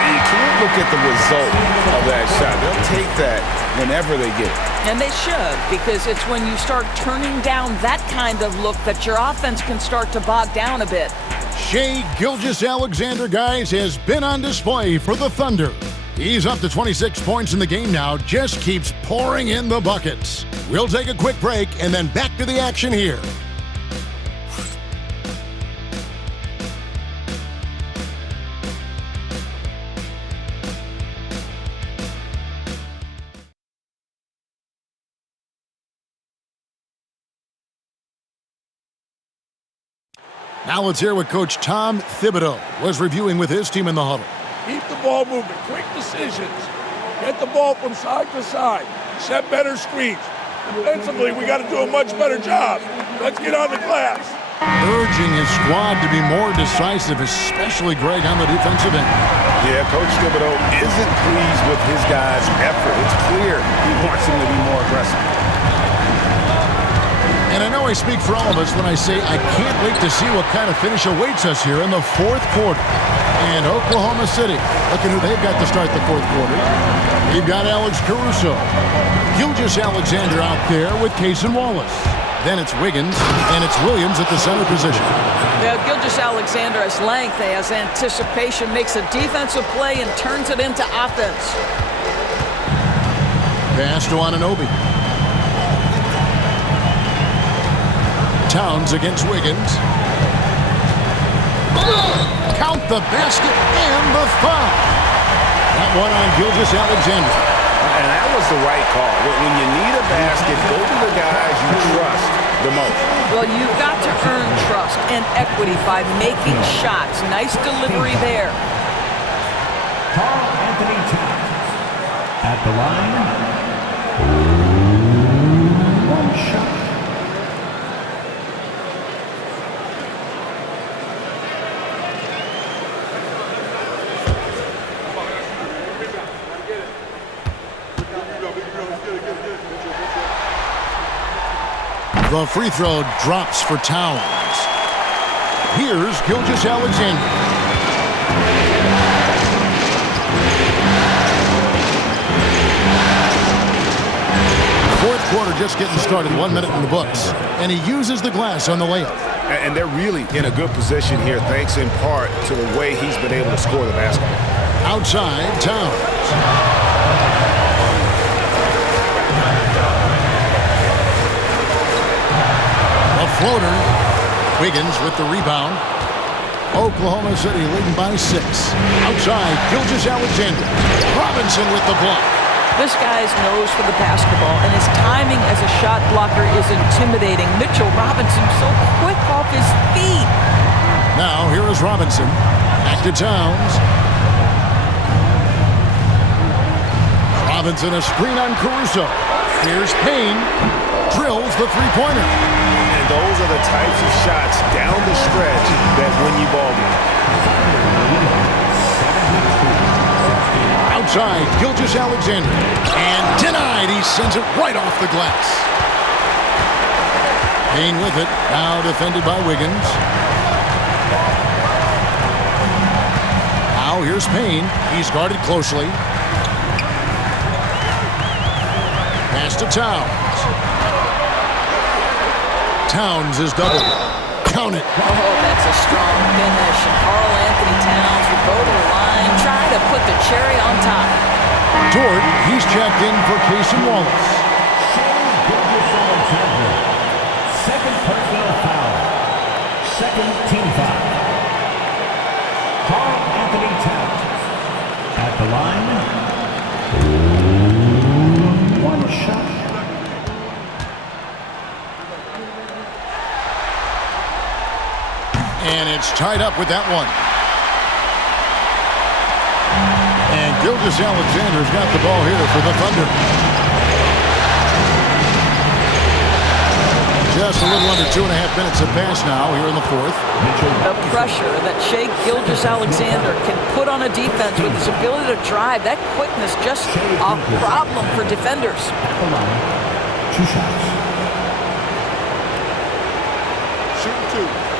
You can't look at the result of that shot. They'll take that whenever they get it. And they should, because it's when you start turning down that kind of look that your offense can start to bog down a bit. Shai Gilgeous-Alexander, guys, has been on display for the Thunder. He's up to 26 points in the game now, just keeps pouring in the buckets. We'll take a quick break and then back to the action here. Now let's hear what Coach Tom Thibodeau was reviewing with his team in the huddle. Keep the ball moving, quick decisions. Get the ball from side to side. Set better screens. Defensively, we got to do a much better job. Let's get on the glass. Urging his squad to be more decisive, especially Greg on the defensive end. Yeah, Coach Thibodeau isn't pleased with his guys' effort. It's clear he wants them to be more aggressive. And I know I speak for all of us when I say I can't wait to see what kind of finish awaits us here in the fourth quarter. And Oklahoma City, looking who they've got to start the fourth quarter. You've got Alex Caruso. Gilgeous-Alexander out there with Cason Wallace. Then it's Wiggins, and it's Williams at the center position. Yeah, Gilgeous-Alexander has length, he has anticipation, makes a defensive play and turns it into offense. Pass to Anunoby. Towns against Wiggins. Count the basket and the foul. That one on Gilgeous-Alexander. And that was the right call. When you need a basket, go to the guys you trust the most. Well, you've got to earn trust and equity by making shots. Nice delivery there. Carl Anthony Towns at the line. One shot. The free throw drops for Towns. Here's Gilgeous-Alexander. Fourth quarter just getting started, 1 minute in the books. And he uses the glass on the layup. And they're really in a good position here, thanks in part to the way he's been able to score the basketball. Outside, Towns. Floater. Wiggins with the rebound. Oklahoma City leading by 6. Outside, Gilgeous-Alexander. Robinson with the block. This guy's nose for the basketball, and his timing as a shot blocker is intimidating. Mitchell Robinson so quick off his feet. Now, here is Robinson. Back to Towns. Robinson, a screen on Caruso. Here's Payne. Drills the three-pointer. Those are the types of shots down the stretch that win you ball games. Outside, Gilgeous-Alexander. And denied. He sends it right off the glass. Payne with it. Now defended by Wiggins. Now here's Payne. He's guarded closely. Pass to Towns. Towns is doubled. Count it. Oh, that's a strong finish. And Carl Anthony Towns will go to the line, try to put the cherry on top. Dort, he's checked in for Cason Wallace. Second personal foul. Second team foul. Carl Anthony Towns at the line. One shot. And it's tied up with that one. And Gilgeous-Alexander's got the ball here for the Thunder. Just a little under 2.5 minutes have passed now here in the fourth. The pressure that Shai Gilgeous-Alexander can put on a defense with his ability to drive, that quickness just a problem for defenders. At the line. 2 shots. Shoot 2.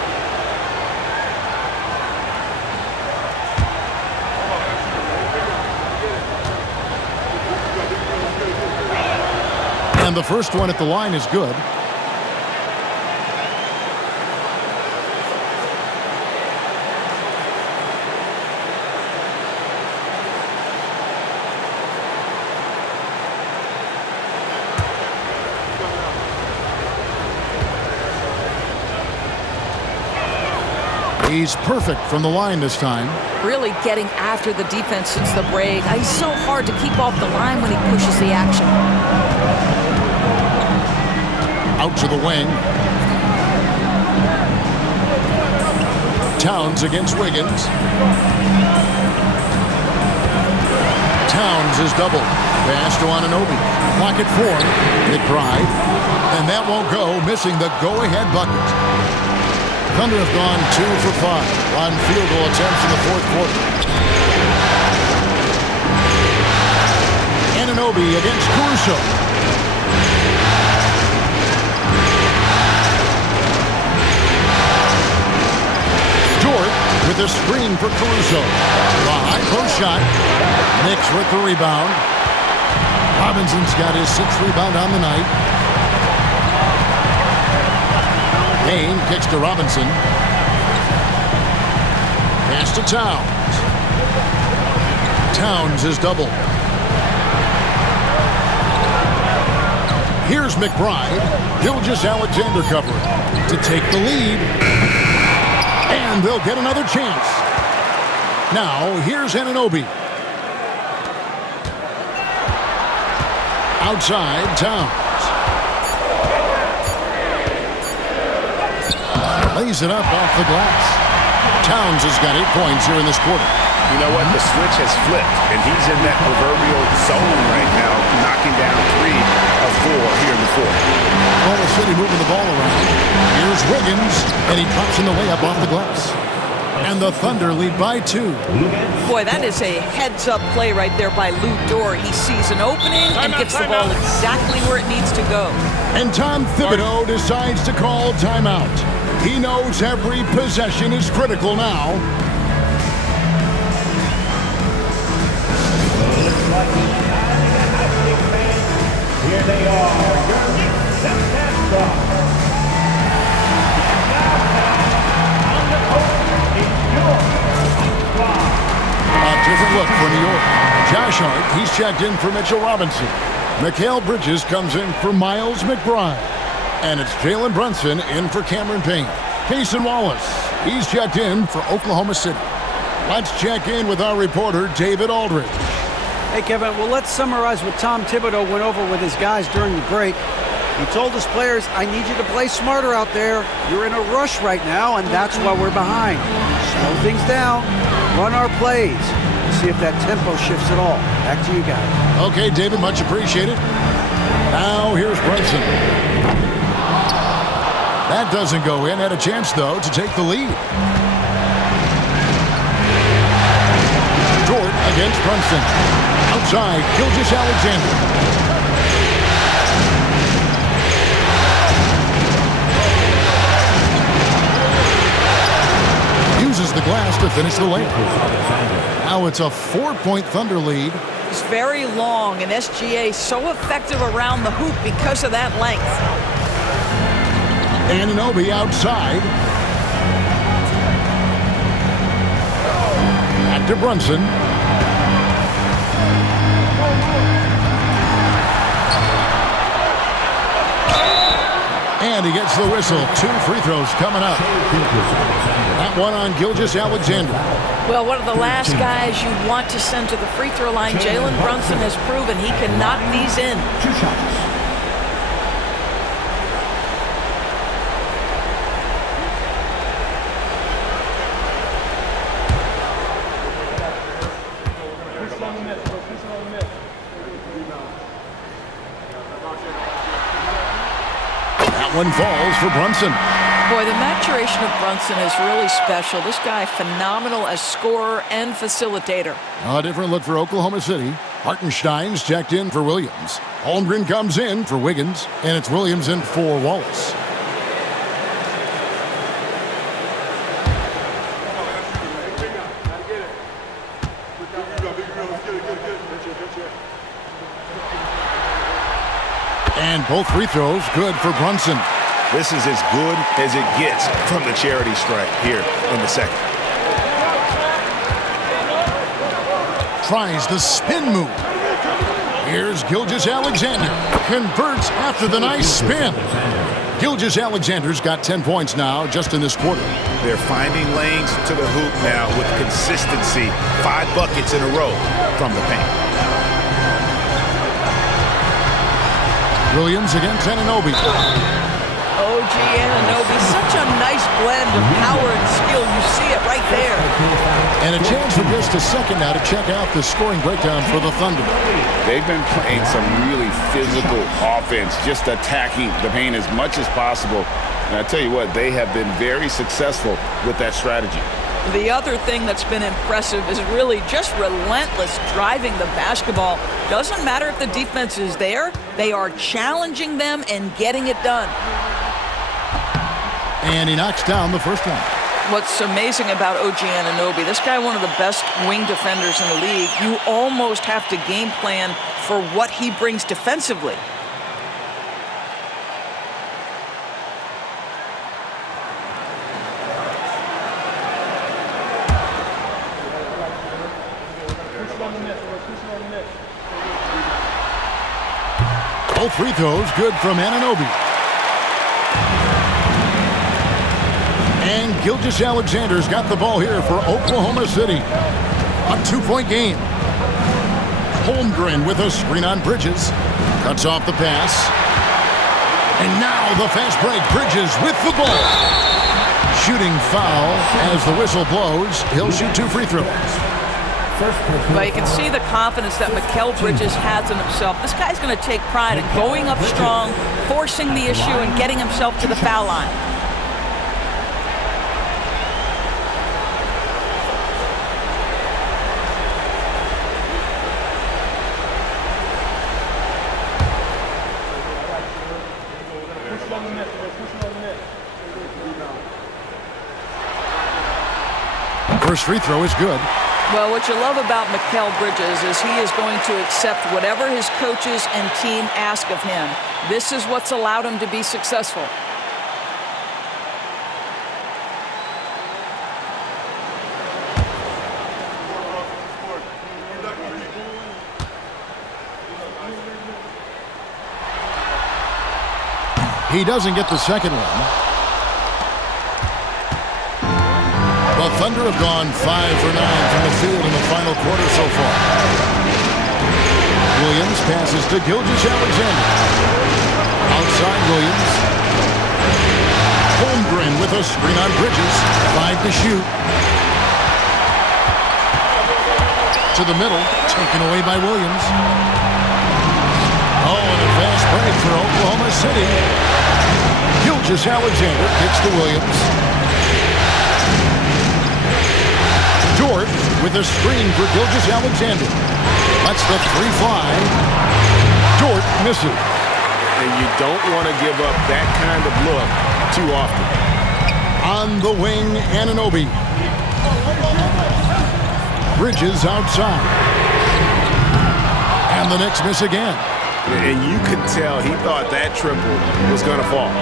And the first one at the line is good. He's perfect from the line this time. Really getting after the defense since the break. He's so hard to keep off the line when he pushes the action. Out to the wing. Towns against Wiggins. Towns is doubled. Pass to Anunoby. Pocket 4. McBride. And that won't go, missing the go-ahead bucket. Thunder have gone 2 for 5 on field goal attempts in the fourth quarter. Anunoby against Caruso. the screen for Caruso. The high post shot. Knicks with the rebound. Robinson's got his 6th rebound on the night. Payne kicks to Robinson. Pass to Towns. Towns is doubled. Here's McBride. Gilgeous-Alexander covering to take the lead. And they'll get another chance. Now, here's Anunoby. Outside, Towns. Lays it up off the glass. Towns has got 8 points here in this quarter. You know what? The switch has flipped, and he's in that proverbial zone right now, knocking down 3 of 4 here in the fourth. Oklahoma City moving the ball around. Here's Wiggins, and he drops in the layup off the glass. And the Thunder lead by 2. Boy, that is a heads-up play right there by Lou Dort. He sees an opening and gets the ball exactly where it needs to go. And Tom Thibodeau decides to call timeout. He knows every possession is critical now. Here they are, your Knicks and mascot. On the court is your squad. A different look for New York. Josh Hart, he's checked in for Mitchell Robinson. Mikal Bridges comes in for Miles McBride. And it's Jalen Brunson in for Cameron Payne. Cason Wallace, he's checked in for Oklahoma City. Let's check in with our reporter, David Aldridge. Hey, Kevin, well, let's summarize what Tom Thibodeau went over with his guys during the break. He told his players, I need you to play smarter out there. You're in a rush right now, and that's why we're behind. Slow things down, run our plays, see if that tempo shifts at all. Back to you guys. Okay, David, much appreciated. Now here's Brunson. That doesn't go in. Had a chance, though, to take the lead. Dort against Brunson. Outside, Gilgeous-Alexander. Uses the glass to finish the layup. Now it's a 4-point Thunder lead. It's very long, and SGA so effective around the hoop because of that length. Anunoby outside. Back to Brunson. And he gets the whistle. 2 free throws coming up. That one on Gilgeous-Alexander. Well, one of the last guys you want to send to the free throw line, Jalen Brunson has proven he can knock these in. 2 shots. That one falls for Brunson. Boy, the maturation of Brunson is really special. This guy, phenomenal as scorer and facilitator. A different look for Oklahoma City. Hartenstein's checked in for Williams. Holmgren comes in for Wiggins, and it's Williams in for Wallace. And both free throws good for Brunson. This is as good as it gets from the charity stripe here in the second. Tries the spin move. Here's Gilgeous-Alexander. Converts after the nice spin. Gilgeous-Alexander's got 10 points now just in this quarter. They're finding lanes to the hoop now with consistency. 5 buckets in a row from the paint. Williams against Anunoby. OG Anunoby, such a nice blend of power and skill. You see it right there. And a chance for just a second now to check out the scoring breakdown for the Thunder. They've been playing some really physical offense, just attacking the paint as much as possible. And I tell you what, they have been very successful with that strategy. The other thing that's been impressive is really just relentless driving the basketball. Doesn't matter if the defense is there, they are challenging them and getting it done. And he knocks down the first one. What's amazing about OG Anunoby, this guy, one of the best wing defenders in the league. You almost have to game plan for what he brings defensively. Both free throws good from Anunoby. And Gilgeous-Alexander's got the ball here for Oklahoma City. A 2-point game. Holmgren with a screen on Bridges. Cuts off the pass. And now the fast break. Bridges with the ball. Shooting foul as the whistle blows. He'll shoot 2 free throws. But you can see the confidence that Mikal Bridges has in himself. This guy's going to take pride in going up strong, forcing the issue, and getting himself to the foul line. First free throw is good. Well, what you love about Mikal Bridges is he is going to accept whatever his coaches and team ask of him. This is what's allowed him to be successful. He doesn't get the second one. The Thunder have gone 5 for 9 from the field in the final quarter so far. Williams passes to Gilgeous-Alexander. Outside Williams. Holmgren with a screen on Bridges. 5 to shoot. To the middle. Taken away by Williams. Oh, and a fast break for Oklahoma City. Gilgeous-Alexander kicks to Williams. Dort with a screen for Gilgeous-Alexander. That's the 3 fly. Dort misses. And you don't want to give up that kind of look too often. On the wing, Anunoby. Bridges outside. And the Knicks miss again. And you could tell he thought that triple was going to fall.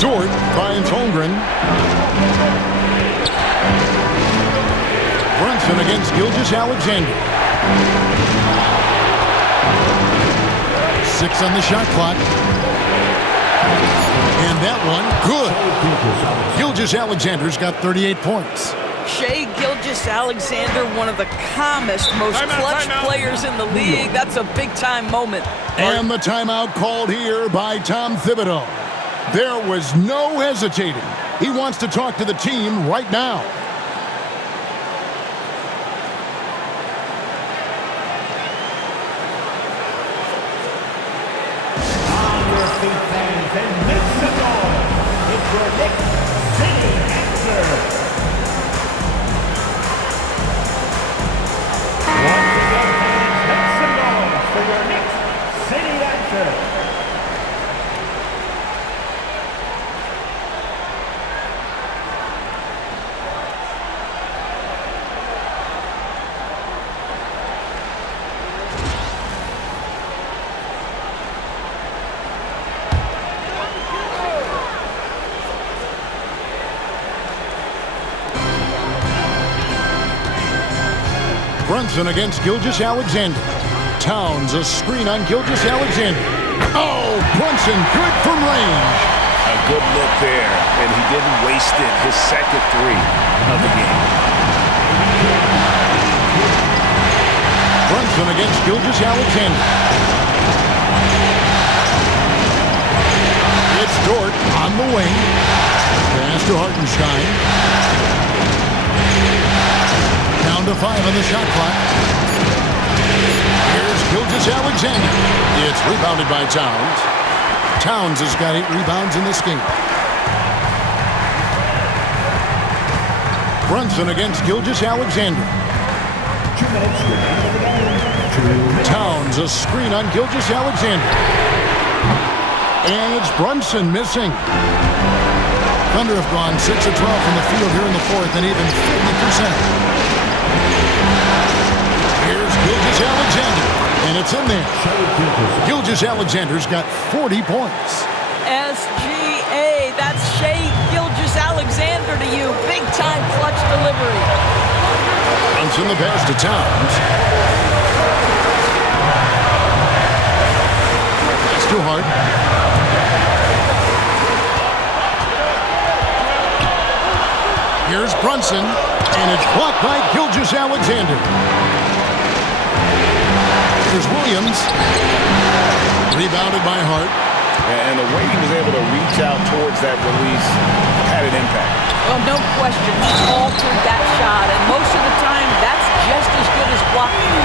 Dort finds Holmgren. Brunson against Gilgeous-Alexander. 6 on the shot clock. And that one, good. Gilgeous-Alexander's got 38 points. Shai Gilgeous-Alexander, one of the calmest, most clutch players in the league. That's a big-time moment. And the timeout called here by Tom Thibodeau. There was no hesitating. He wants to talk to the team right now. Fans and make some noise. It's your Knicks City answer. Once again, fans, make some noise for your Knicks City answer. Brunson against Gilgeous-Alexander. Towns a screen on Gilgeous-Alexander. Oh, Brunson good from range. A good look there, and he didn't waste it. His second 3 of the game. Brunson against Gilgeous-Alexander. It's Dort on the wing. Pass to Hartenstein. Down to 5 on the shot clock. Here's Gilgeous-Alexander. It's rebounded by Towns. Towns has got 8 rebounds in this game. Brunson against Gilgeous-Alexander. 2 minutes remaining in the game. Towns a screen on Gilgeous-Alexander. And it's Brunson missing. Thunder have gone 6 of 12 from the field here in the fourth, and even 50%. Here's Gilgeous-Alexander, and it's in there. Gilgeous-Alexander's got 40 points. SGA, that's Shai Gilgeous-Alexander to you. Big-time clutch delivery. Brunson the pass to Towns. That's too hard. Here's Brunson, and it's blocked by Gilgeous-Alexander. Here's Williams. Rebounded by Hart. And the way he was able to reach out towards that release had an impact. Well, no question. He altered that shot, and most of the time, that's just as good as blocking.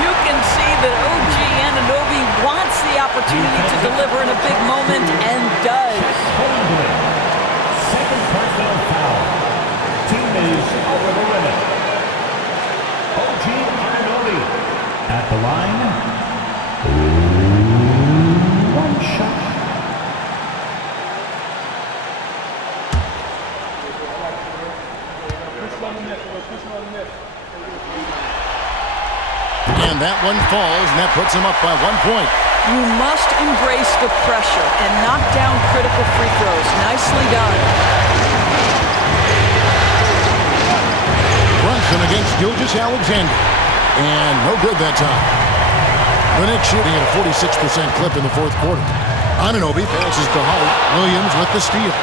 You can see that OG Anunoby wants the opportunity to deliver in a big moment, and does. Second personal foul. Team is over the limit. OG Anunoby at the line. One shot. And that one falls, and that puts him up by 1 point. You must embrace the pressure and knock down critical free throws. Nicely done. Brunson against Gilgeous-Alexander. And no good that time. The Knicks shooting at a 46% clip in the fourth quarter. Anunoby passes to Hart. Williams with the steal.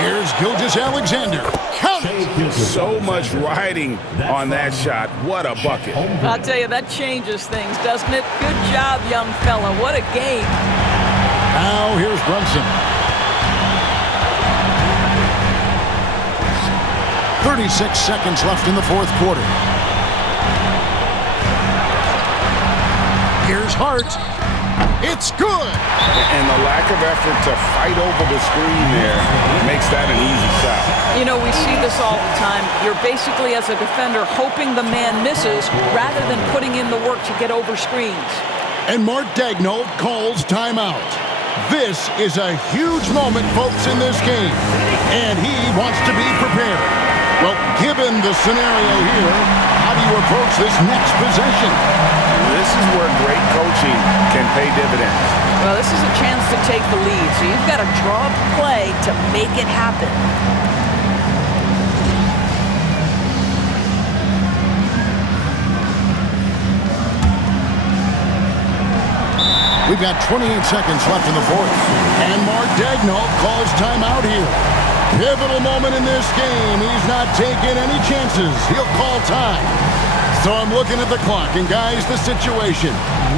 Here's Gilgeous-Alexander. Count it! So much riding on that shot. What a bucket. I'll tell you, that changes things, doesn't it? Good job, young fella. What a game. Now here's Brunson. 36 seconds left in the fourth quarter. Here's Hart. It's good! And the lack of effort to fight over the screen there makes that an easy shot. You know, we see this all the time. You're basically, as a defender, hoping the man misses rather than putting in the work to get over screens. And Mark Daigneault calls timeout. This is a huge moment, folks, in this game. And he wants to be prepared. Well, given the scenario here, how do you approach this next possession? This is where great coaching can pay dividends. Well, this is a chance to take the lead, so you've got to draw up a play to make it happen. We've got 28 seconds left in the fourth. And Mark Daigneault calls timeout here. Pivotal moment in this game. He's not taking any chances. He'll call time. So I'm looking at the clock, and guys, the situation.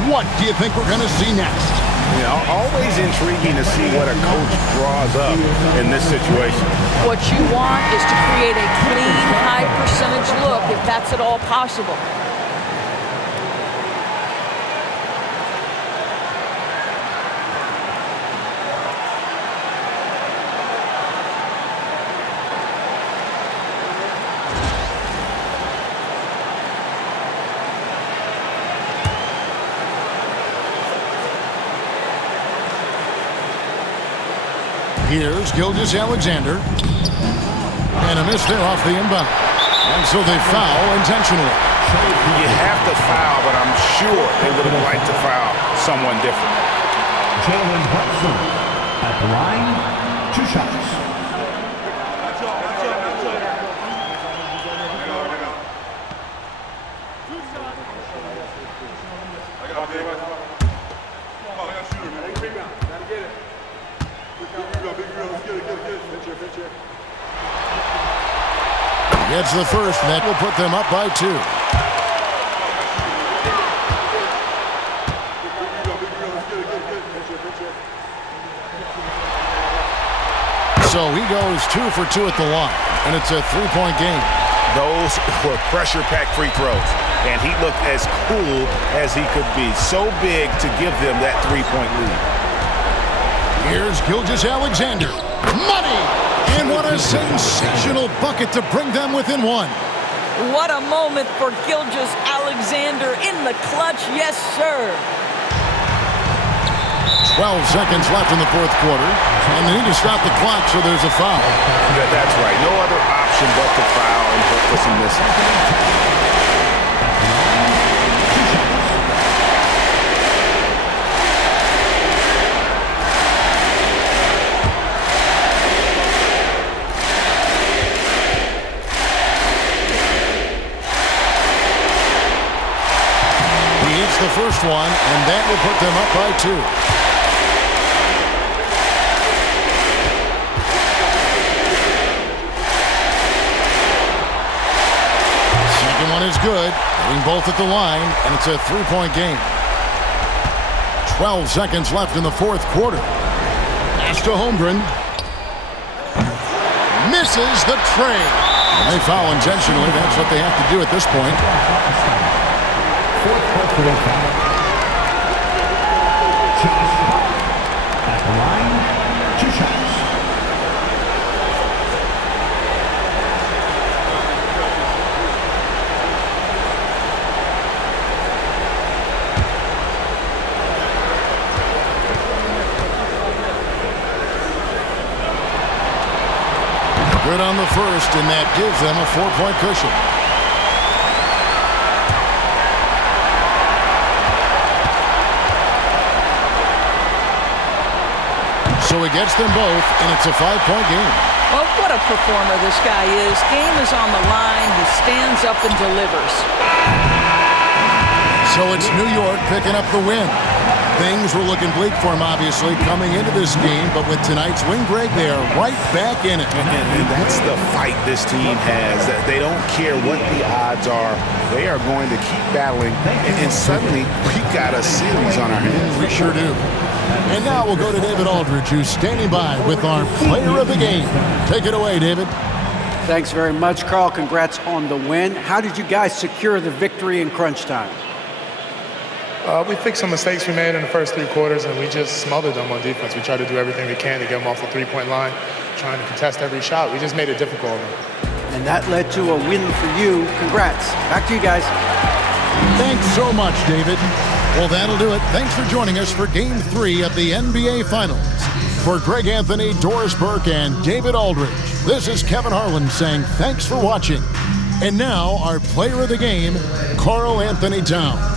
What do you think we're going to see next? You know, always intriguing to see what a coach draws up in this situation. What you want is to create a clean, high-percentage look, if that's at all possible. Here's Gilgeous-Alexander. And a miss there off the inbound. And so they foul intentionally. You have to foul, but I'm sure they would have liked to foul someone different. Jalen Brunson at the line. 2 shots. Gets the first. That will put them up by 2. So he goes 2 for 2 at the line, and it's a 3-point game. Those were pressure-packed free throws, and he looked as cool as he could be. So big to give them that 3-point lead. Here's Gilgeous-Alexander. Money! And what a sensational bucket to bring them within 1. What a moment for Gilgeous-Alexander in the clutch. Yes, sir. 12 seconds left in the fourth quarter, and they need to stop the clock, so there's a foul. That's right. No other option but to foul and hope for some missing. The first one, and that will put them up by 2. Second one is good, hitting both at the line, and it's a 3-point game. 12 seconds left in the fourth quarter. Pass to Holmgren. Misses the tray. And they foul intentionally. That's what they have to do at this point. Fourth personal foul. Josh at the line, 2 shots. Good on the first, and that gives them a 4-point cushion. So he gets them both, and it's a 5-point game. Well, what a performer this guy is. Game is on the line. He stands up and delivers. So it's New York picking up the win. Things were looking bleak for him, obviously, coming into this game. But with tonight's win, Greg, they are right back in it. And that's the fight this team has. They don't care what the odds are. They are going to keep battling. And suddenly, we got a series on our hands. We sure do. And now we'll go to David Aldridge, who's standing by with our player of the game. Take it away, David. Thanks very much, Carl. Congrats on the win. How did you guys secure the victory in crunch time? We fixed some mistakes we made in the first 3 quarters, and we just smothered them on defense. We tried to do everything we can to get them off the 3-point line, trying to contest every shot. We just made it difficult on them. And that led to a win for you. Congrats. Back to you guys. Thanks so much, David. Well, that'll do it. Thanks for joining us for Game 3 of the NBA Finals. For Greg Anthony, Doris Burke, and David Aldridge, this is Kevin Harlan saying thanks for watching. And now, our player of the game, Karl Anthony Towns.